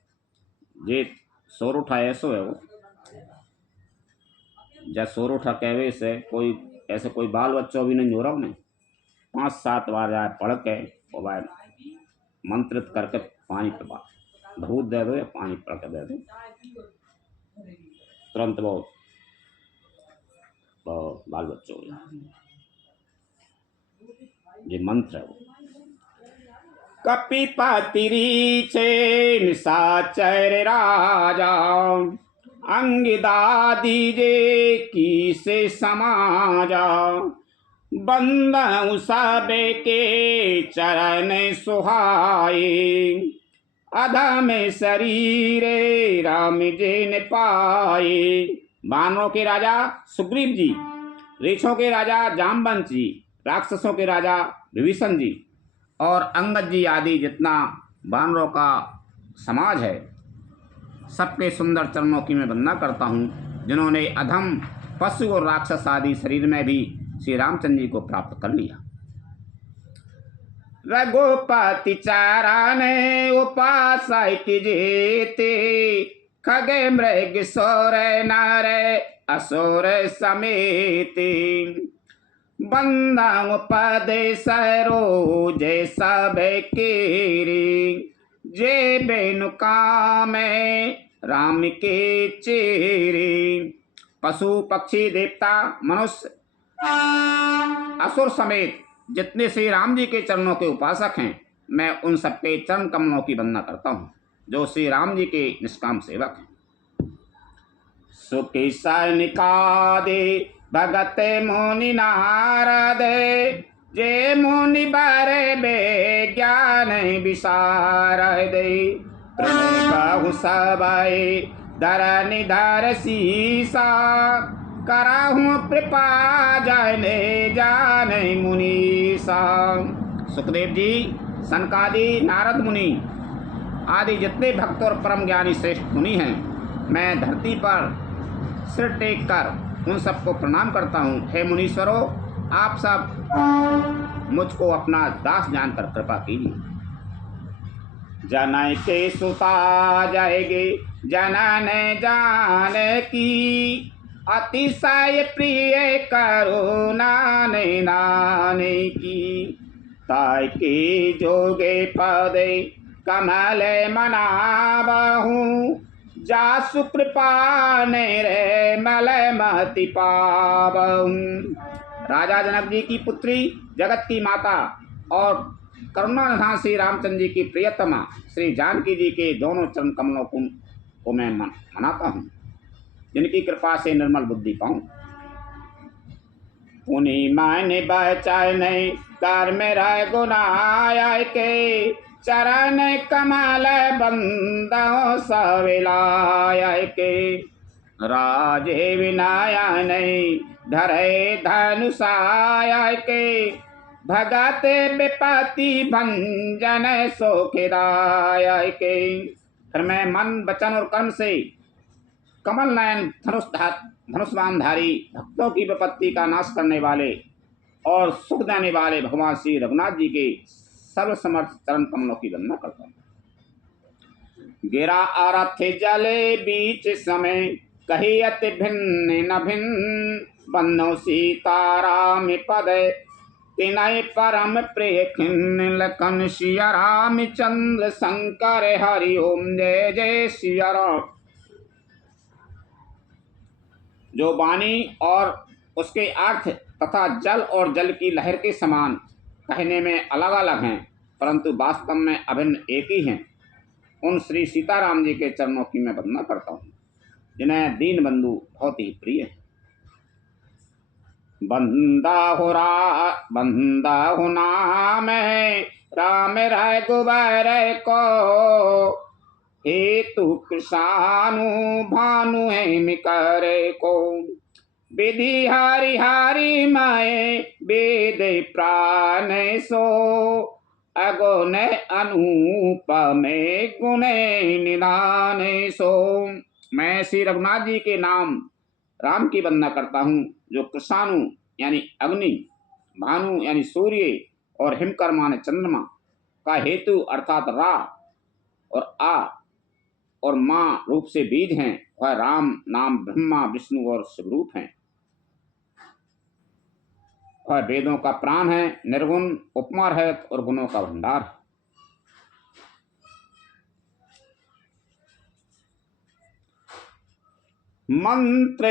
जे सोर उठा ऐसो है वो, जब सोर उठा कहवे से कोई ऐसे कोई बाल बच्चों भी नहीं हो रहा नहीं, 5-7 बार जाए पढ़ के और भाई मंत्रित करके पानी पे भूत दे दो या पानी पढ़ के दे दो, तुरंत वो बाल बच्चों हो जाए। ये मंत्र है वो। कपिपति रीचे निशाचर राजा, अंगदादी जे की से समाजा, बंदऊ सबे के चरण सुहाए, अधम शरीरे राम जी ने पाए। बानरों के राजा सुग्रीव जी, रीछों के राजा जामवंत जी, राक्षसों के राजा विभीषण जी और अंगद जी आदि जितना बानरों का समाज है, सबके सुंदर चरणों की मैं वंदना करता हूँ, जिन्होंने अधम पशु और राक्षस आदि शरीर में भी श्री रामचंद्र जी को प्राप्त कर लिया। रघुपति चारा ने उपासय जेते, खगे मृग सोर नर असुर समेते, बंदा पद सरोज सब केरी, जे बेनुका में राम के चेरे। पशु पक्षी देवता मनुष्य असुर समेत जितने श्री राम जी के चरणों के उपासक हैं, मैं उन सबके चरण कमलों की वंदना करता हूँ, जो श्री राम जी के निष्काम सेवक हैं। सुखी सैनिका दे भगत मुनि नारद, जे मुनि बर बे ज्ञान विशारद, कहु सबय धरनि धर सीसा, कराहूँ कृपा जाने जाने मुनीसा। सुखदेव जी, सनकादि, नारद मुनि आदि जितने भक्त और परम ज्ञानी श्रेष्ठ मुनि हैं, मैं धरती पर सिर टेक कर उन सबको प्रणाम करता हूँ। हे मुनीश्वरों, आप सब मुझको अपना दास जानकर कृपा कीजिए। जनय के सुता जाएगे जनन जान की, अतिशय प्रिय करुणा नाने की, ताय के जोगे पदे कमल मनाबहू, जासु कृपा रे मल मति पाबहू। राजा जनक जी की पुत्री, जगत की माता और करुणानिधान श्री रामचंद्र जी की प्रियतमा श्री जानकी जी के दोनों चरण कमलों को मैं मनाता हूँ, जिनकी कृपा से निर्मल बुद्धि पाऊँ। उन्हीं माने बचन कर मेरा गुनाह के, चरण कमल बंदो सविलाय के, राजे विनायन धरे धनुषाय के, भगत विपत्ति भंजन सोखिदाय के। फिर मैं मन वचन और कर्म से कमल नयन धनुष्बाणधारी, भक्तों की विपत्ति का नाश करने वाले और सुख देने वाले भगवान श्री रघुनाथ जी के सर्वसमर्थ चरण कमलों की वंदना करता हूँ। गिरा आरथ जले बीच समय, कही अति भिन्न न भिन्न, बन्नो सीताराम पद तिनय परम प्रिय खिन्न, लखन सिया राम चंद्र शंकर हरि ओम जय जय सिया राम। जो वाणी और उसके अर्थ तथा जल और जल की लहर के समान कहने में अलग अलग हैं, परंतु वास्तव में अभिन्न एक ही हैं, उन श्री सीताराम जी के चरणों की मैं वंदना करता हूँ, जिन्हें दीन बंधु बहुत ही प्रिय है। बंदा हो नाम है राम रघुबर को, हेतु कृषानु भानु है करे को, विधि हरि हरि मय वेद प्राण सो, अगुण अनुपम गुण निधान सो। मैं श्री रघुनाथ जी के नाम राम की वंदना करता हूँ, जो कृषाणु यानी अग्नि, भानु यानी सूर्य और हिमकर माने चंद्रमा का हेतु अर्थात रा और आ और माँ रूप से बीज हैं, वह राम नाम ब्रह्मा विष्णु और शिवरूप हैं। वह वेदों का प्राण है, निर्गुण उपमा रहित और गुणों का भंडार है। मंत्र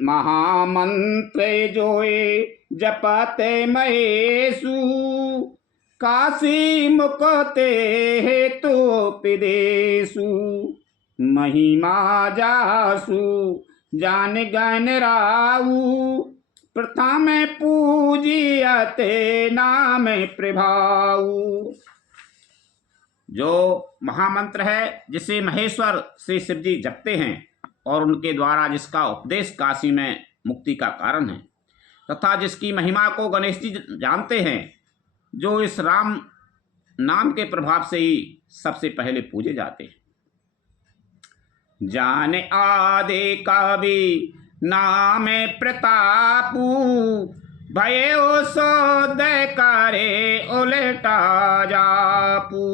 महामंत्र जोए जपते महेशु, काशी मुकते हेतु विदेशु, महिमा जासु जान गण राऊ, प्रथम पूजियते नाम प्रभाऊ। जो महामंत्र है जिसे महेश्वर श्री शिव जी जपते हैं और उनके द्वारा जिसका उपदेश काशी में मुक्ति का कारण है, तथा जिसकी महिमा को गणेश जी जानते हैं, जो इस राम नाम के प्रभाव से ही सबसे पहले पूजे जाते हैं। जान आदि कवि नाम प्रतापू, भयो सोद करे उलटा जापू,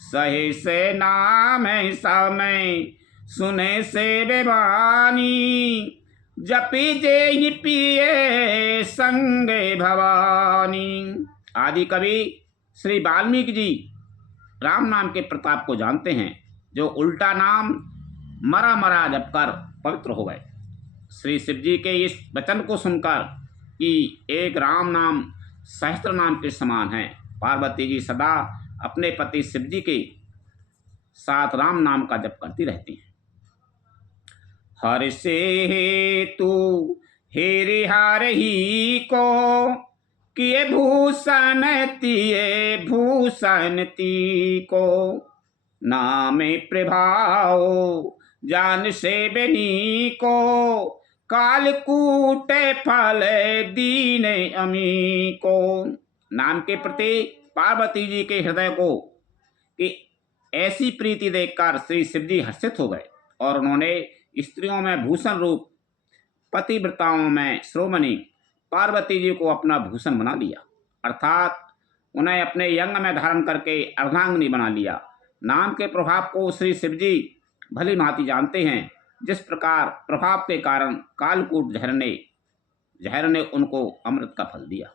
सही से नाम समय सुने से बेवानी, जपी जे पिए संगे भवानी। आदि कवि श्री वाल्मीकि जी राम नाम के प्रताप को जानते हैं, जो उल्टा नाम मरा मरा जपकर पवित्र हो गए। श्री शिव जी के इस वचन को सुनकर कि एक राम नाम सहस्त्र नाम के समान है, पार्वती जी सदा अपने पति शिव जी के साथ राम नाम का जप करती रहती हैं। हर से हेतु हेरि हर ही को, किए भूषण तिए भूषण ती को, नामे प्रभाव जान से बेनी को, कालकूट फल दीन अमी को। नाम के प्रति पार्वती जी के हृदय को कि ऐसी प्रीति देखकर श्री शिव जी हर्षित हो गए और उन्होंने स्त्रियों में भूषण रूप, पतिव्रताओं में श्रोमणी पार्वती जी को अपना भूषण बना लिया, अर्थात उन्हें अपने यंग में धारण करके अर्धांगिनी बना लिया। नाम के प्रभाव को श्री शिव जी भली भांति जानते हैं, जिस प्रकार प्रभाव के कारण कालकूट जहर ने उनको अमृत का फल दिया।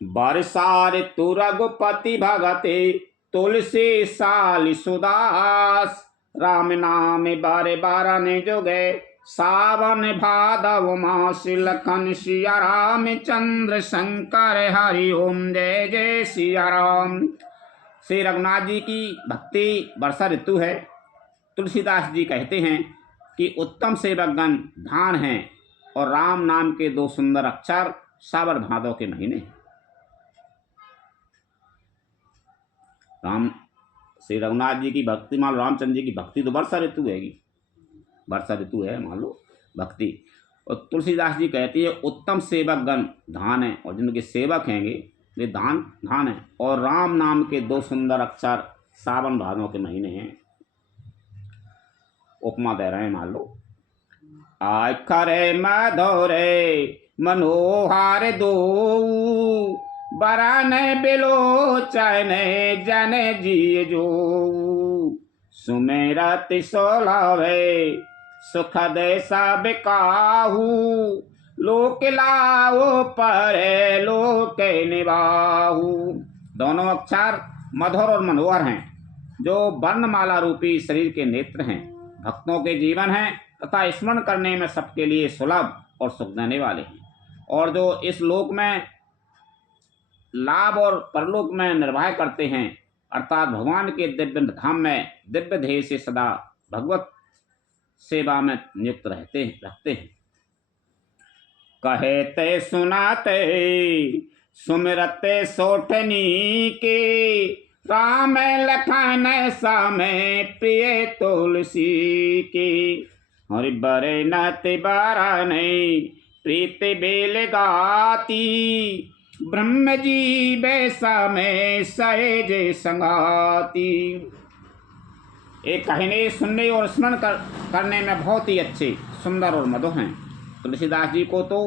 बरसार तु रघुपति भगते तुलसी साल सुदास, राम नाम बारे बारह ने जोगे, सावन भादव मास लखन सिया राम चंद्र शंकर हरि ओम जय जय सिया राम। श्री रघुनाथ जी की भक्ति वर्षा ऋतु है। तुलसीदास जी कहते हैं कि उत्तम सेवकगण धान हैं और राम नाम के दो सुंदर अक्षर सावन भादव के महीने हैं। राम श्री रघुनाथ जी की भक्ति मान लो, रामचंद्र जी की भक्ति तो वर्षा ऋतु है, वर्षा ऋतु है मान लो भक्ति। और तुलसीदास जी कहती है उत्तम सेवकगण धान है, और जिनके सेवक हैंगे वे धान है, और राम नाम के दो सुंदर अक्षर सावन भादों के महीने हैं। उपमा दे रहे हैं मान लो, आखरे मधुरे मनोहार दो, बरन बिलोचन जन जी जो, सुमेरत सोलवे सुखद सब काहू, लोक लाओ पर लोक निवाहू। दोनों अक्षर मधुर और मनोहर हैं, जो वर्णमाला रूपी शरीर के नेत्र हैं, भक्तों के जीवन हैं तथा स्मरण करने में सबके लिए सुलभ और सुख देने वाले हैं, और जो इस लोक में लाभ और परलोक में निर्वाह करते हैं, अर्थात भगवान के दिव्य धाम में दिव्य ध्येय से सदा भगवत सेवा में नियुक्त रखते हैं। कहते सुनाते सुमिरते सोठनी के, राम लखन सामे प्रिय तुलसी की। हरि बरे नति बारा नहीं प्रीति बेल गाती, ब्रह्म जी बैसा में सहज संगाती। एक कहने सुनने और स्मरण करने में बहुत ही अच्छे, सुंदर और मधुर हैं। तुलसीदास जी को तो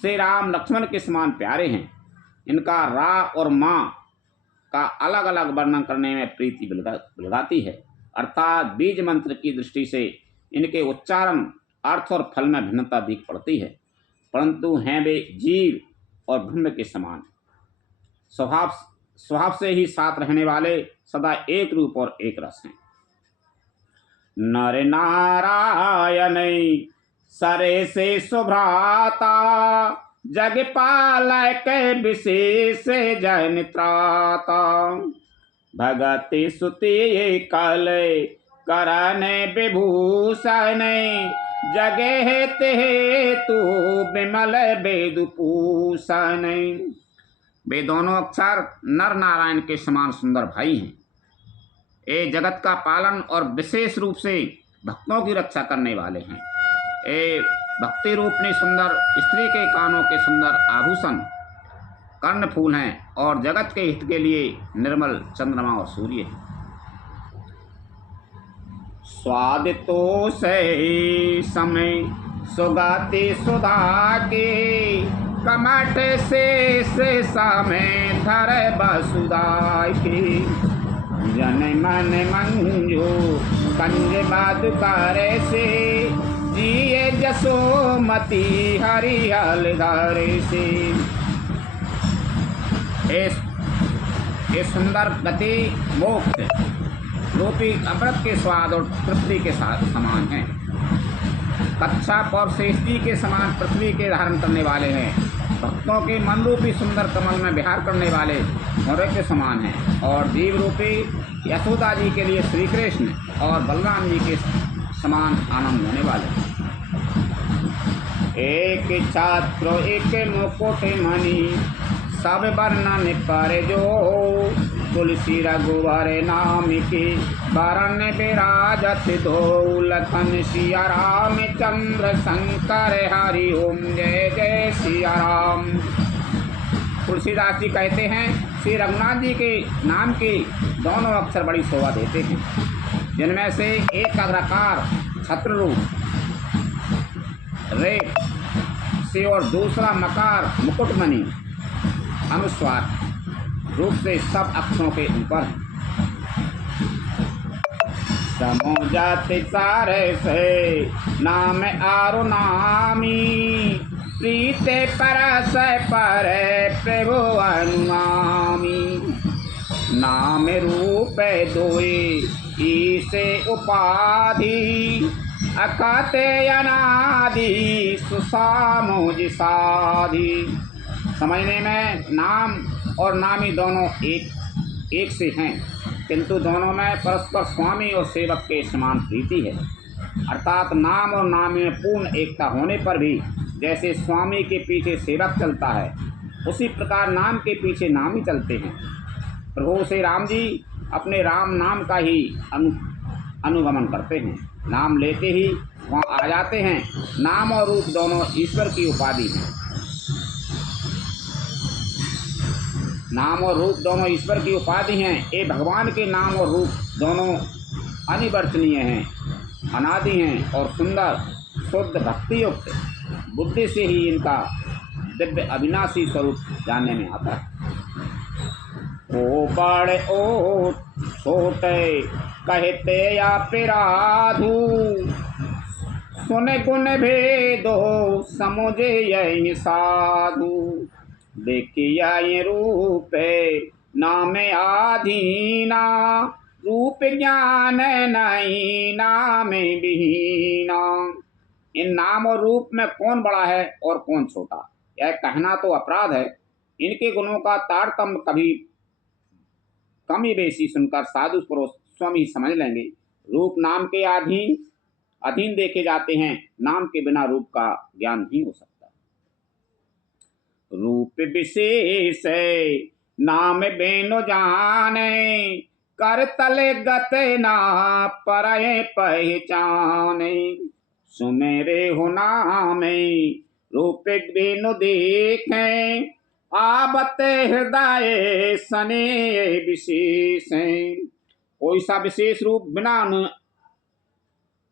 श्री राम लक्ष्मण के समान प्यारे हैं। इनका रा और माँ का अलग अलग वर्णन करने में प्रीति बिलगाती है, अर्थात बीज मंत्र की दृष्टि से इनके उच्चारण, अर्थ और फल में भिन्नता दिख पड़ती है, परंतु हैं वे जीव और ब्रह्म के समान, स्वभाव से ही साथ रहने वाले, सदा एक रूप और एक रस हैं। नर नारायण सरे से सुभ्राता, जग पालक विशेष जन त्राता। भगति सुति कल करन विभूषण, जगे ते तू विमल वेदुपूषण। वे दोनों अक्षर नर नारायण के समान सुंदर भाई हैं। ये जगत का पालन और विशेष रूप से भक्तों की रक्षा करने वाले हैं। ये भक्ति रूपनी सुंदर स्त्री के कानों के सुंदर आभूषण कर्णफूल हैं और जगत के हित के लिए निर्मल चंद्रमा और सूर्य हैं। स्वाद तो से समय सुगाति सुधा के, कमठ से सामे धर बसुदा के। जन मन मंजू कंज बादुकार से, जिये जसोमती हरियल धारे से। इस सुंदर गति मोक्ष रूपी अमृत के स्वाद और तृप्ति के साथ समान हैं। कच्छप और श्रेष्ठी के समान पृथ्वी के धारण करने वाले हैं। भक्तों के मन रूपी सुंदर कमल में विहार करने वाले मोरे के समान हैं और जीव रूपी यशोदा जी के लिए श्री कृष्ण और बलराम जी के समान आनंद होने वाले हैं। एक छात्र एक मुकुट मणि, सब वर्णन पर जो। तुलसी रघुवर नाम के वरण विराजत धो। लखन सिया राम चंद्र शंकर हरि ओम जय जय सिया राम। तुलसीदास जी कहते हैं श्री रघुनाथ जी के नाम के दोनों अक्षर बड़ी शोभा देते हैं, जिनमें से एक का रकार छत्र रूप रे से और दूसरा मकार मुकुटमणि अनुस्वार रूप से सब अक्षरों के ऊपर है। समोजाति सारे से नाम आरु नामी, प्रीते परस पर प्रभु अनुगामी। नाम रूप दोए ईसे उपाधि, अकते अनादि सुसामोज साधि। समझने में नाम और नामी दोनों एक से हैं, किंतु दोनों में परस्पर स्वामी और सेवक के समान प्रीति है। अर्थात नाम और नामी में पूर्ण एकता होने पर भी जैसे स्वामी के पीछे सेवक चलता है, उसी प्रकार नाम के पीछे नामी चलते हैं। प्रभु श्री राम जी अपने राम नाम का ही अनुगमन करते हैं। नाम लेते ही वहाँ आ जाते हैं। नाम और रूप दोनों ईश्वर की उपाधि हैं। नाम और रूप दोनों ईश्वर की उपाधि हैं। ये भगवान के नाम और रूप दोनों अनिवर्चनीय हैं, अनादि हैं और सुंदर शुद्ध भक्ति युक्त बुद्धि से ही इनका दिव्य अविनाशी स्वरूप जानने में आता है। ओ बड़े ओ छोटे कहते या पिराधु, सुने गुण भेदो समुझे यही साधु। देखिया ये रूप नाम आधीना, रूप ज्ञान नहीं नाम विहीना। इन नाम और रूप में कौन बड़ा है और कौन छोटा, यह कहना तो अपराध है। इनके गुणों का तारतम्य कभी कमी बेसी सुनकर साधु पुरुष स्वयं ही समझ लेंगे। रूप नाम के अधीन अधीन देखे जाते हैं। नाम के बिना रूप का ज्ञान नहीं हो सकता। रूप विशेष नाम बेनो जाने, कर तले गते ना परए पहचाने। सुमेरे हो नामे रूप बेनो देखे, आबत हृदय सने विशेष। कोई सा विशेष रूप बिना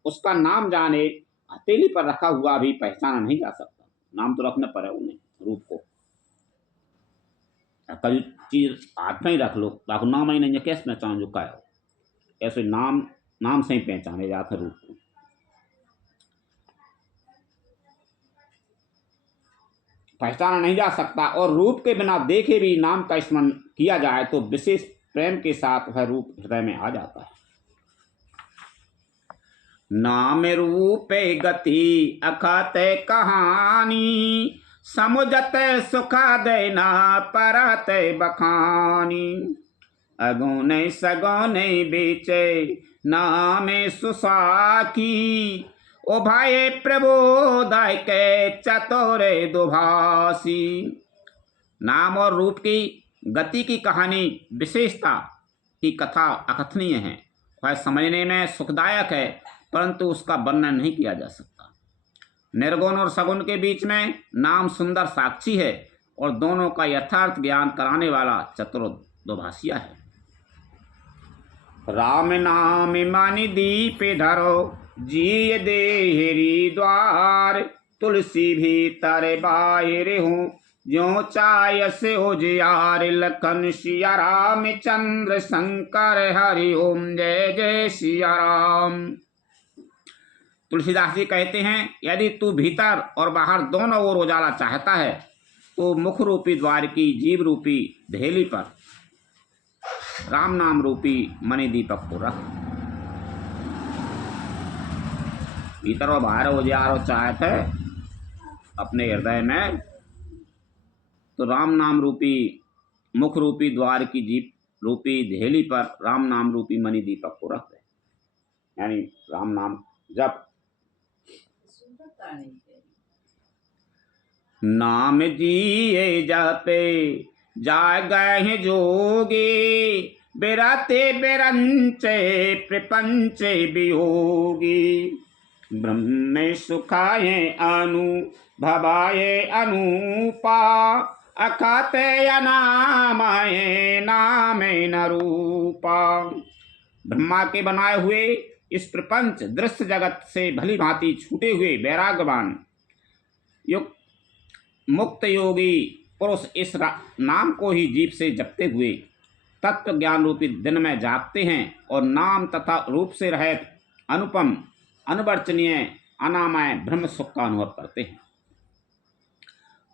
उसका नाम जाने हथेली पर रखा हुआ भी पहचाना नहीं जा सकता। नाम तो रखना पड़े उन्हें रूप को। कई चीज हाथ में ही रख लो, बाकी नाम ही नहीं कैसे पहचान जो का है। ऐसे नाम से ही पहचाने जाते रूप को। पहचाना नहीं जा सकता। और रूप के बिना देखे भी नाम का स्मरण किया जाए तो विशेष प्रेम के साथ वह रूप हृदय में आ जाता है। नाम रूपे गति अखत कहानी, समुझत सुखा देना परत बखानी। अगुन सगुन बीचे नामे सुसाखी, उभय प्रबोधय के चतुरे दुभासी। नाम और रूप की गति की कहानी विशेषता की कथा अकथनीय है। वह समझने में सुखदायक है परंतु उसका वर्णन नहीं किया जा सकता। निर्गुण और सगुण के बीच में नाम सुंदर साक्षी है और दोनों का यथार्थ ज्ञान कराने वाला चतुर दुभाषिया है। राम नाम मानि दीप धरो, जिय देहरी द्वार। तुलसी भीतर बाहिर हूँ, ज्यों चाय से उजियार। लखन सिया राम चंद्र शंकर हरि ओम, जय जय सिया राम। तुलसीदास जी कहते हैं, यदि तू भीतर और बाहर दोनों ओर उजाला चाहता है तो मुख रूपी द्वार की जीव रूपी ढेली पर राम नाम रूपी मणि दीपक को रख। भीतर और बाहर उजाला चाहते अपने हृदय में तो राम नाम रूपी मुख रूपी द्वार की जीव रूपी ढेली पर राम नाम रूपी मणि दीपक को रख दे। यानी राम नाम जप। नाम जिए जपे जाय गए जोगी, बिरते बिरंचे प्रपंचे वियोगी। ब्रह्म सुखाए अनुभवाए अनूपा, अखते अनामये नामे न रूपा। ब्रह्मा के बनाए हुए इस प्रपंच दृश्य जगत से भली भांति छूटे हुए वैराग्यवान मुक्त योगी पुरुष इस नाम को ही जीभ से जपते हुए तत्व ज्ञान रूपी दिन में जागते हैं और नाम तथा रूप से रहित अनुपम अनवर्चनीय अनामय ब्रह्म सुख का अनुभव करते हैं।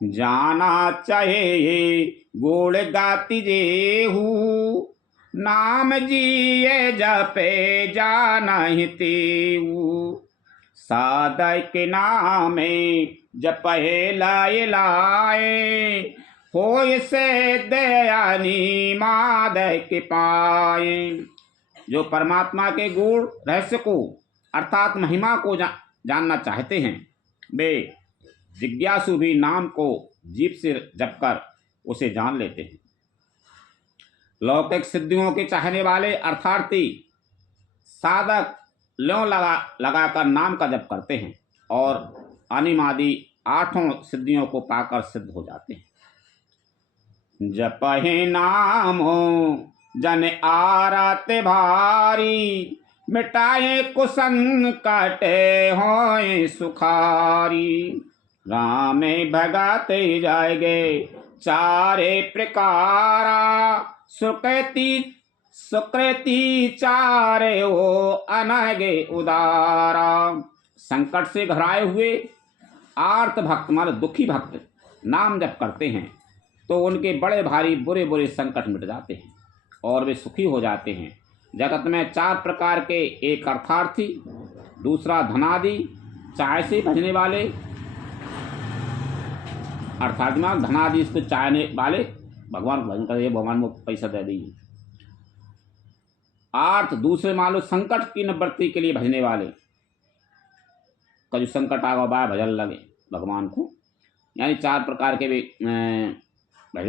जाना चाहे गोड़ गाती जेहू, नाम जिए जपे जाना तेऊ। साधक नामे जपहे लाए लाए, होय से दयानी मादय के पाए। जो परमात्मा के गुण रहस्य को अर्थात महिमा को जानना चाहते हैं वे जिज्ञासु भी नाम को जीभ से जपकर उसे जान लेते हैं। लौकिक सिद्धियों के चाहने वाले अर्थार्थी साधक ल्यों लगाकर नाम का जप करते हैं और अनिमादि 8 सिद्धियों को पाकर सिद्ध हो जाते हैं। जपहि नामो जन आरत भारी, मिटाए कुसंकट होए सुखारी। रामे भगते जाएगे चारे प्रकारा, सुकृति चारे हो अनगे उदारा। संकट से घबराए हुए आर्त भक्त मतलब दुखी भक्त नाम जप करते हैं तो उनके बड़े भारी बुरे बुरे संकट मिट जाते हैं और वे सुखी हो जाते हैं। जगत में 4 प्रकार के, एक अर्थार्थी, दूसरा धनादि चाय से भजने वाले, अर्थार्थी में धनादि इसको चाहने वाले, भगवान भजन करे भगवान को पैसा दे दीजिए। अर्थ दूसरे मान लो संकट की निवृत्ति के लिए भजने वाले, कजु संकट आगो बाय भजन लगे भगवान को। यानी 4 प्रकार के भी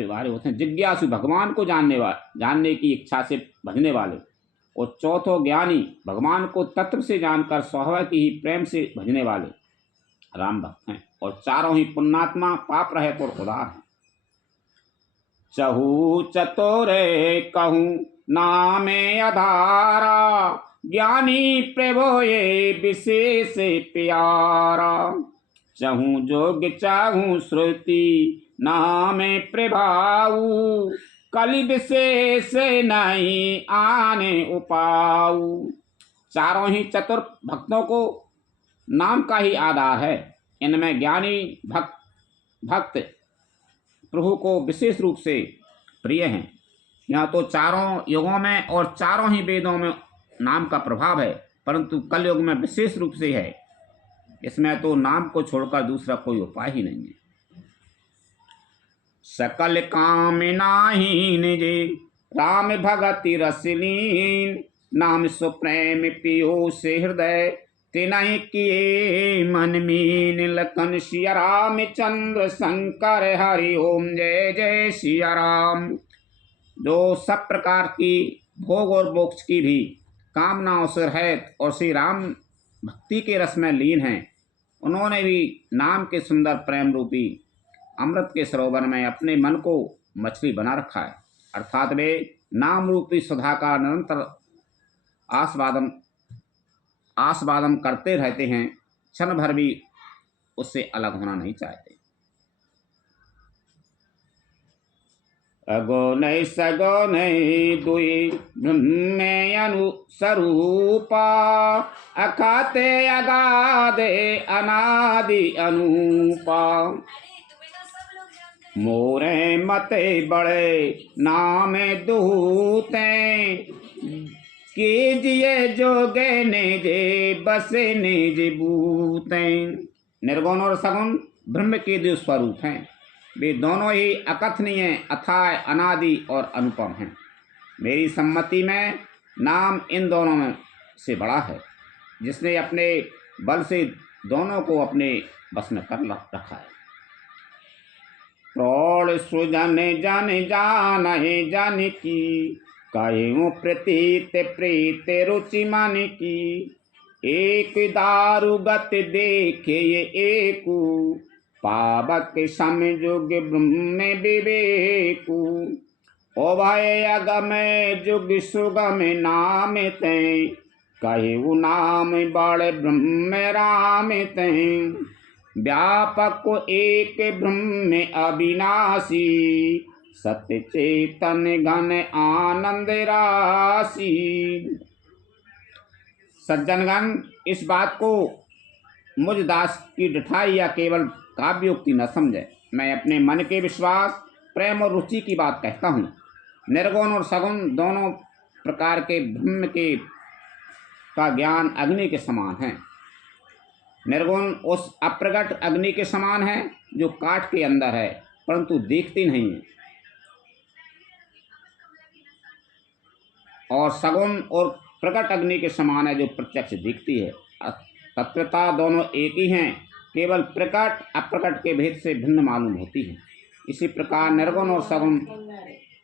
वाले होते हैं। जिज्ञासु भगवान को जानने की इच्छा से भजने वाले, और चौथो ज्ञानी भगवान को तत्व से जानकर स्वाभाविक ही प्रेम से भजने वाले राम भक्त हैं। और चारों ही पुण्यात्मा पाप रहित और उदार हैं। चहु चतुरे कहूँ नामे अधारा, ज्ञानी प्रभो ये विशेष प्यारा। चहु जोग चाहूँ श्रुति नामे प्रभाऊ, कलि विशेष नहीं आने उपाऊ। चारों ही चतुर भक्तों को नाम का ही आधार है। इनमें ज्ञानी भक्त प्रभु को विशेष रूप से प्रिय हैं। यहाँ तो चारों युगों में और चारों ही वेदों में नाम का प्रभाव है, परंतु कलयुग में विशेष रूप से है। इसमें तो नाम को छोड़कर दूसरा कोई उपाय ही नहीं है। सकल काम नाहीन जे राम भगति रसलीन, नाम सुप्रेम पियो से हृदय तिनहि किए मन मीन। लखन सिया राम चंद्र शंकर हरि ओम जय जय सिया राम। जो सब प्रकार की भोग और मोक्ष की भी कामनाओं से रहित और श्री राम भक्ति के रस में लीन हैं, उन्होंने भी नाम के सुंदर प्रेम रूपी अमृत के सरोवर में अपने मन को मछली बना रखा है। अर्थात वे नाम रूपी सुधा का निरंतर आस्वादन करते रहते हैं, क्षण भर भी उससे अलग होना नहीं चाहते। अगुण सगुण दुई ब्रह्म अनुस्वरूपा, अखाते अगाधे अनादि अनूपा। मोरे मते बड़े नाम दूते, कीजिए जोगे निजे बसे निज बूते। निर्गुण और सगुण ब्रह्म के दो स्वरूप हैं। वे दोनों ही अकथनीय, अथाय, अनादि और अनुपम हैं। मेरी सम्मति में नाम इन दोनों में से बड़ा है, जिसने अपने बल से दोनों को अपने बस में कर रखा है। प्रौढ़ सृजन जन जान की, कहूँ प्रतीत प्रीत रुचि मन की। एक दारु गत देखे ये एकू, पावक समजुग ब्रह्म विवेकु। ओ भय अगम जुग सुगम नाम तैं, कहु नाम बड़ ब्रह्म राम तैं। व्यापक एक ब्रह्म अविनाशी, सत्य चेतन घन आनंद राशि। सज्जनगण, इस बात को मुझ दास की डिठाई या केवल काव्योक्ति न समझे। मैं अपने मन के विश्वास, प्रेम और रुचि की बात कहता हूँ। निर्गुण और सगुण दोनों प्रकार के ब्रह्म का ज्ञान अग्नि के समान है। निर्गुण उस अप्रगट अग्नि के समान है जो काठ के अंदर है, परंतु दिखती नहीं है। और सगुण और प्रकट अग्नि के समान है जो प्रत्यक्ष दिखती है। तत्वता दोनों एक ही हैं, केवल प्रकट अप्रकट के भेद से भिन्न मालूम होती है। इसी प्रकार निर्गुण और सगुण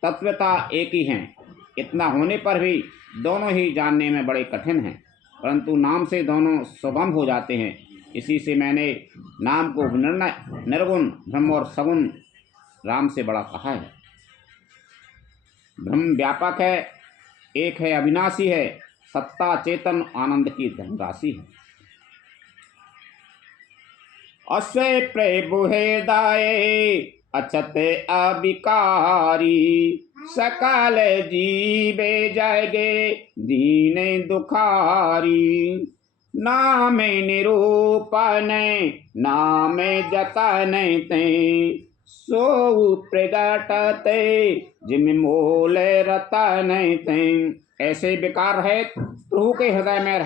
तत्वता एक ही हैं। इतना होने पर भी दोनों ही जानने में बड़े कठिन हैं, परंतु नाम से दोनों सुगम हो जाते हैं। इसी से मैंने नाम को निर्गुण ब्रह्म और सगुण राम से बड़ा कहा है। ब्रह्म व्यापक है, एक है, अविनाशी है, सत्ता चेतन आनंद की धनराशि है। अस्य प्रभु हृदय अचत अविकारी, सकल जीवे जगे दीन दुखारी। नाम निरूपण नाम जतन ते, सो प्रगटते जिम मोल रतन ते। ऐसे विकार है प्रभु के हृदय में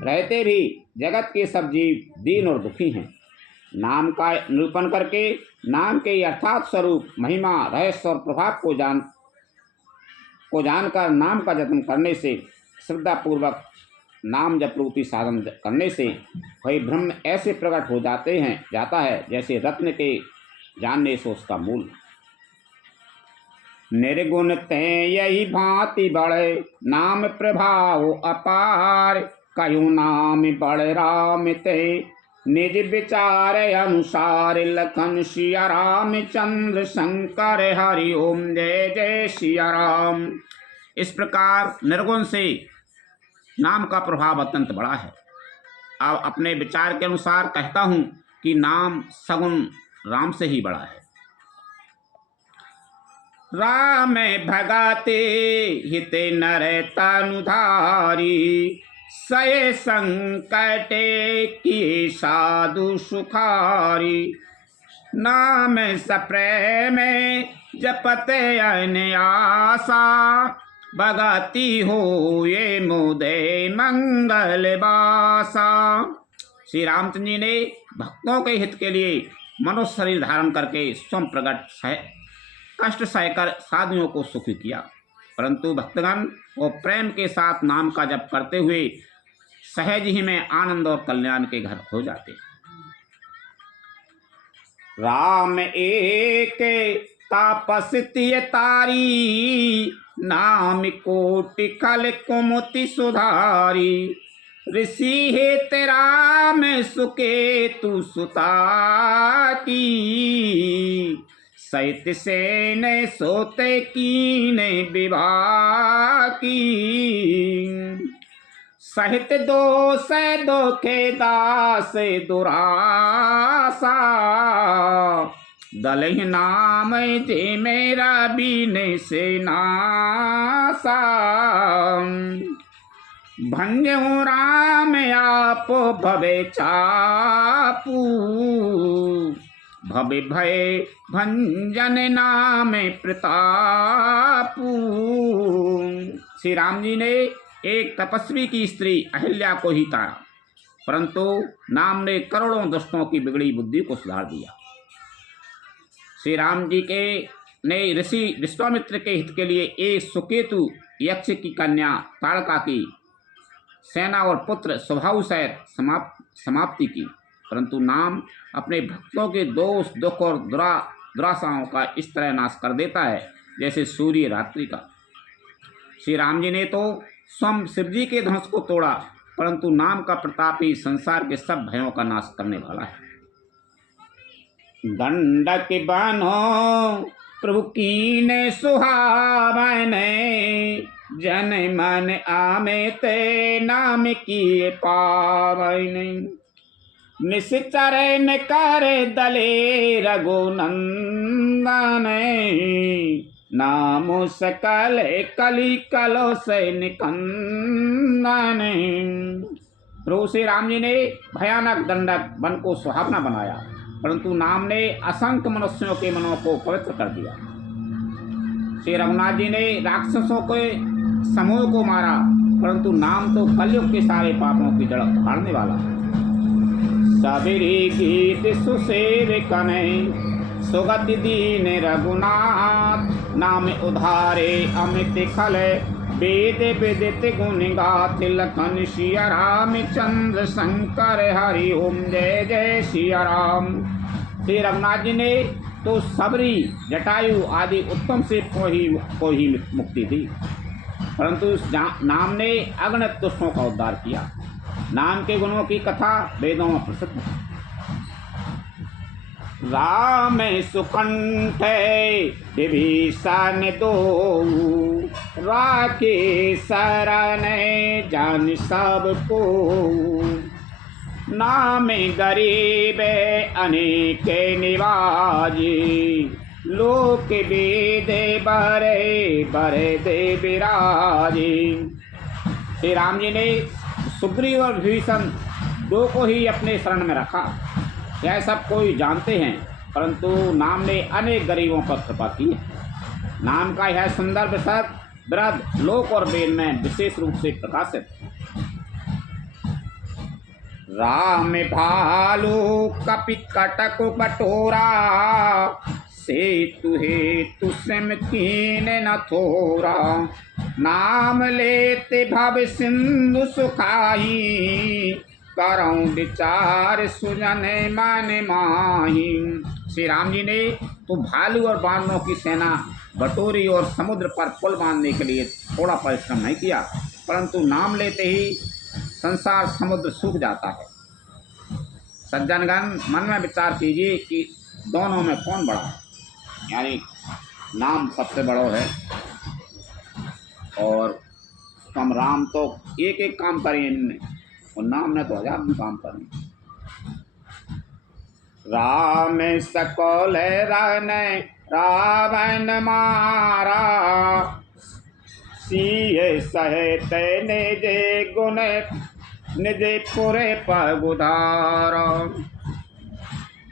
रहते भी जगत के सब जीव दीन और दुखी हैं। नाम का निरूपण करके नाम के यथार्थ स्वरूप, महिमा, रहस्य और प्रभाव को जानकर नाम का जतन करने से श्रद्धापूर्वक नाम जप रूपी साधन करने से वही ब्रह्म ऐसे प्रकट हो जाता है जैसे रत्न के जानने से उसका मूल। निर्गुण ते यही भांति बड़े, नाम प्रभाव अपार, कयु नाम बड़ राम ते, निज विचार अनुसार, लखन सिया राम चंद्र शंकर हरि ओम जय जय सिया राम। इस प्रकार निर्गुण से नाम का प्रभाव अत्यंत बड़ा है। अब अपने विचार के अनुसार कहता हूँ कि नाम सगुण राम से ही बड़ा है। राम भगते हिते नर तनुधारी, सये संकटे की साधु सुखारी, नाम सप्रेम जपते अन आशा, भगति हो ये मोदे मंगल बासा। श्री रामचंद्र जी ने भक्तों के हित के लिए मनुष्य शरीर धारण करके स्वयं प्रकट कष्ट सहकर साधुओं को सुखी किया, परंतु भक्तगण वो प्रेम के साथ नाम का जप करते हुए सहज ही में आनंद और कल्याण के घर हो जाते। राम एक तापस्ती तारी, नाम कोटि खल कुमति सुधारी, ऋषि हे तेरा में सुकेतु सुता की, सहित सेन सोते कीने विवाह की, सहित दोष दोखे दास दुरासा, दलहि नाम जे मेरा बीन से नासा, भंजहु राम आप भवे चापू, भवे भय भंजन नाम प्रतापू। श्री राम जी ने एक तपस्वी की स्त्री अहिल्या को ही तारा, परंतु नाम ने करोड़ों दुष्टों की बिगड़ी बुद्धि को सुधार दिया। श्री राम जी के ने ऋषि विश्वामित्र के हित के लिए एक सुकेतु यक्ष की कन्या ताड़का की सेना और पुत्र स्वभाव सहित समाप्ति की, परंतु नाम अपने भक्तों के दोष दुख और दुराशाओं का इस तरह नाश कर देता है जैसे सूर्य रात्रि का। श्री राम जी ने तो स्वयं शिव जी के धनुष को तोड़ा, परंतु नाम का प्रताप ही संसार के सब भयों का नाश करने वाला है। दंडक बनो प्रभु कीने सुहावने, जन मन आमे ते नाम किए पावने, निश्चर न करे दले रघुनंदन, नामो सकल कली कलो से निकंदन। प्रभु श्री राम जी ने भयानक दंडक वन को सुहावना बनाया, परंतु नाम ने असंख्य मनुष्यों के मनों को पवित्र कर दिया। श्री रघुनाथ जी ने राक्षसों के समूह को मारा, परंतु नाम तो कलयुग के सारे पापों की जड़ उखाड़ने वाला है। सबरी गीत सुसेव कने, सुगति दीन रघुनाथ, नाम उधारे अमित खल, वेद विदित गुण गाथ, लखन सिया राम चंद्र शंकर हरि ओम जय जय सिया राम। श्री रघुनाथ जी ने तो सबरी जटायु आदि उत्तम से को ही मुक्ति दी, परंतु उस नाम ने अगणित दुष्टों का उद्धार किया। नाम के गुणों की कथा वेदों में प्रसिद्ध है। राम सुकंठ विभीषण दो, राखे शरण जान सबको, नाम गरीब अनेक निवाजी, लोक वेद बरे बरे दे विराजी। श्री राम जी ने सुग्रीव और विभीषण दो को ही अपने शरण में रखा, यह सब कोई जानते हैं, परंतु नाम ने अनेक गरीबों पर कृपा की है। नाम का यह सुंदर विरध लोक और वेद में विशेष रूप से प्रकाशित। राम भालू कपि कटक कटोरा, से तुहे तुसम कीन न थोरा, नाम लेते भव सिंधु सुखाई, करऊं विचार सुजन मन माही। श्री राम जी ने तो भालू और बानरों की सेना बटोरी और समुद्र पर पुल बांधने के लिए थोड़ा परिश्रम नहीं किया, परंतु नाम लेते ही संसार समुद्र सूख जाता है। सज्जनगण, मन में विचार कीजिए कि दोनों में कौन बड़ा है। यानी नाम सबसे बड़ा है, और हम राम तो एक एक काम करें इनने, और नाम ने तो हजार काम करें। राम सकल रन रावण मारा, सिय सहित निज गुण निज पुरे पगुधारा।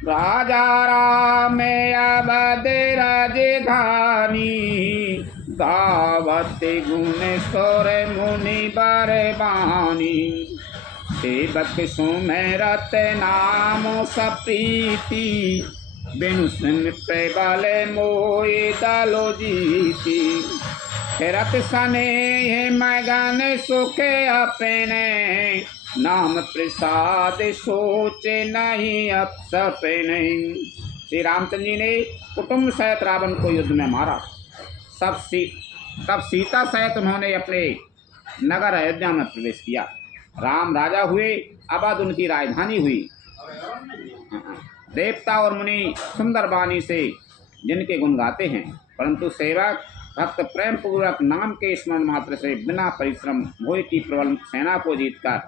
राजा राम अवध राजधानी, गावत गुण सोर मुनि बरबानी। सेवक सुमेरत नाम सप्रीति, बिनु सुन प्रबल मोहि दलो जीती। फिरत स्नेह मगन सुख अपने, नाम प्रसाद सोच नहीं अब सपने। श्री रामचंद्र जी ने कुटुंब सहित रावण को युद्ध में मारा। तब सीता सहित उन्होंने अपने नगर अयोध्या में प्रवेश किया। राम राजा हुए, अवध उनकी राजधानी हुई। देवता और मुनि सुंदर वाणी से जिनके गुण गाते हैं, परंतु सेवक भक्त प्रेम पूर्वक नाम के स्मरण मात्र से बिना परिश्रम मोह की प्रबल सेना को जीतकर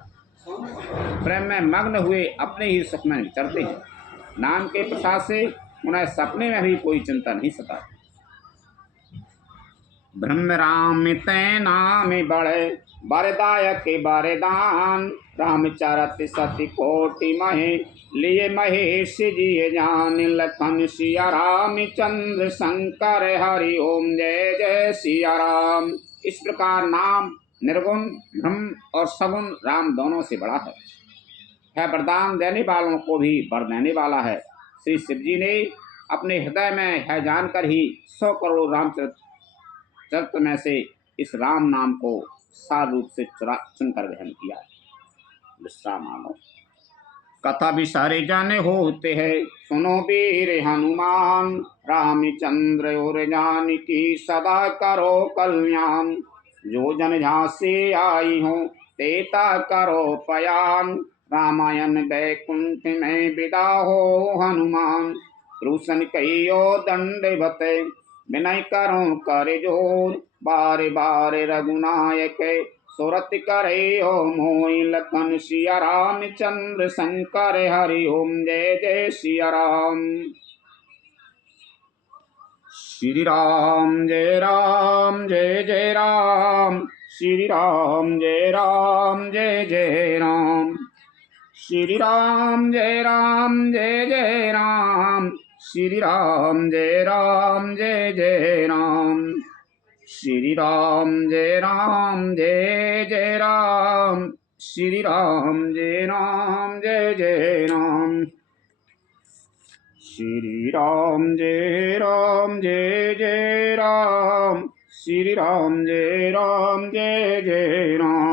प्रेम में मग्न हुए अपने ही सुख में विचरते हैं। नाम के प्रसाद से उन्हें सपने में भी कोई चिंता नहीं सता। ब्रह्म राम तै नाम बड़े, बरदायक बरदान। राम चरत सति कोटि महे, लिए महेश जी जान। लखन सिया राम चंद्र शंकर हरि ओम जय जय सिया राम। इस प्रकार नाम निर्गुण ब्रह्म और सगुण राम दोनों से बड़ा है वरदान देने वालों को भी वर देने वाला है। श्री शिव जी ने अपने हृदय में है जानकर ही 100 करोड़ रामचरित्र में से इस राम नाम को सार रूप से चुनकर ग्रहण किया है। विश्राम मानो। कथा विसारे जाने होते हैं, सुनो वीर हनुमान। रामचंद्र और जानकी सदा करो कल्याण। जो जन झांसे आई हो, तेता करो पयान। रामायण वैकुंठ में विदा हो हनुमान। क्रूसन कहियो दंडवत, विनय करो कर जोर। बार बार रघुनायक, सुरत करे हो मोहि। लखन सिया रामचंद्र शंकर हरि ओम जय जय सिया राम। श्री राम जय राम जय जय राम। श्री राम जय राम जय जय राम। श्री राम जय राम जय जय राम। श्री राम जय राम जय जय राम। श्री राम जय राम जय जय राम। श्री राम जय राम जय जय राम। श्री राम जय राम जय जय राम। श्री राम जय राम जय जय राम।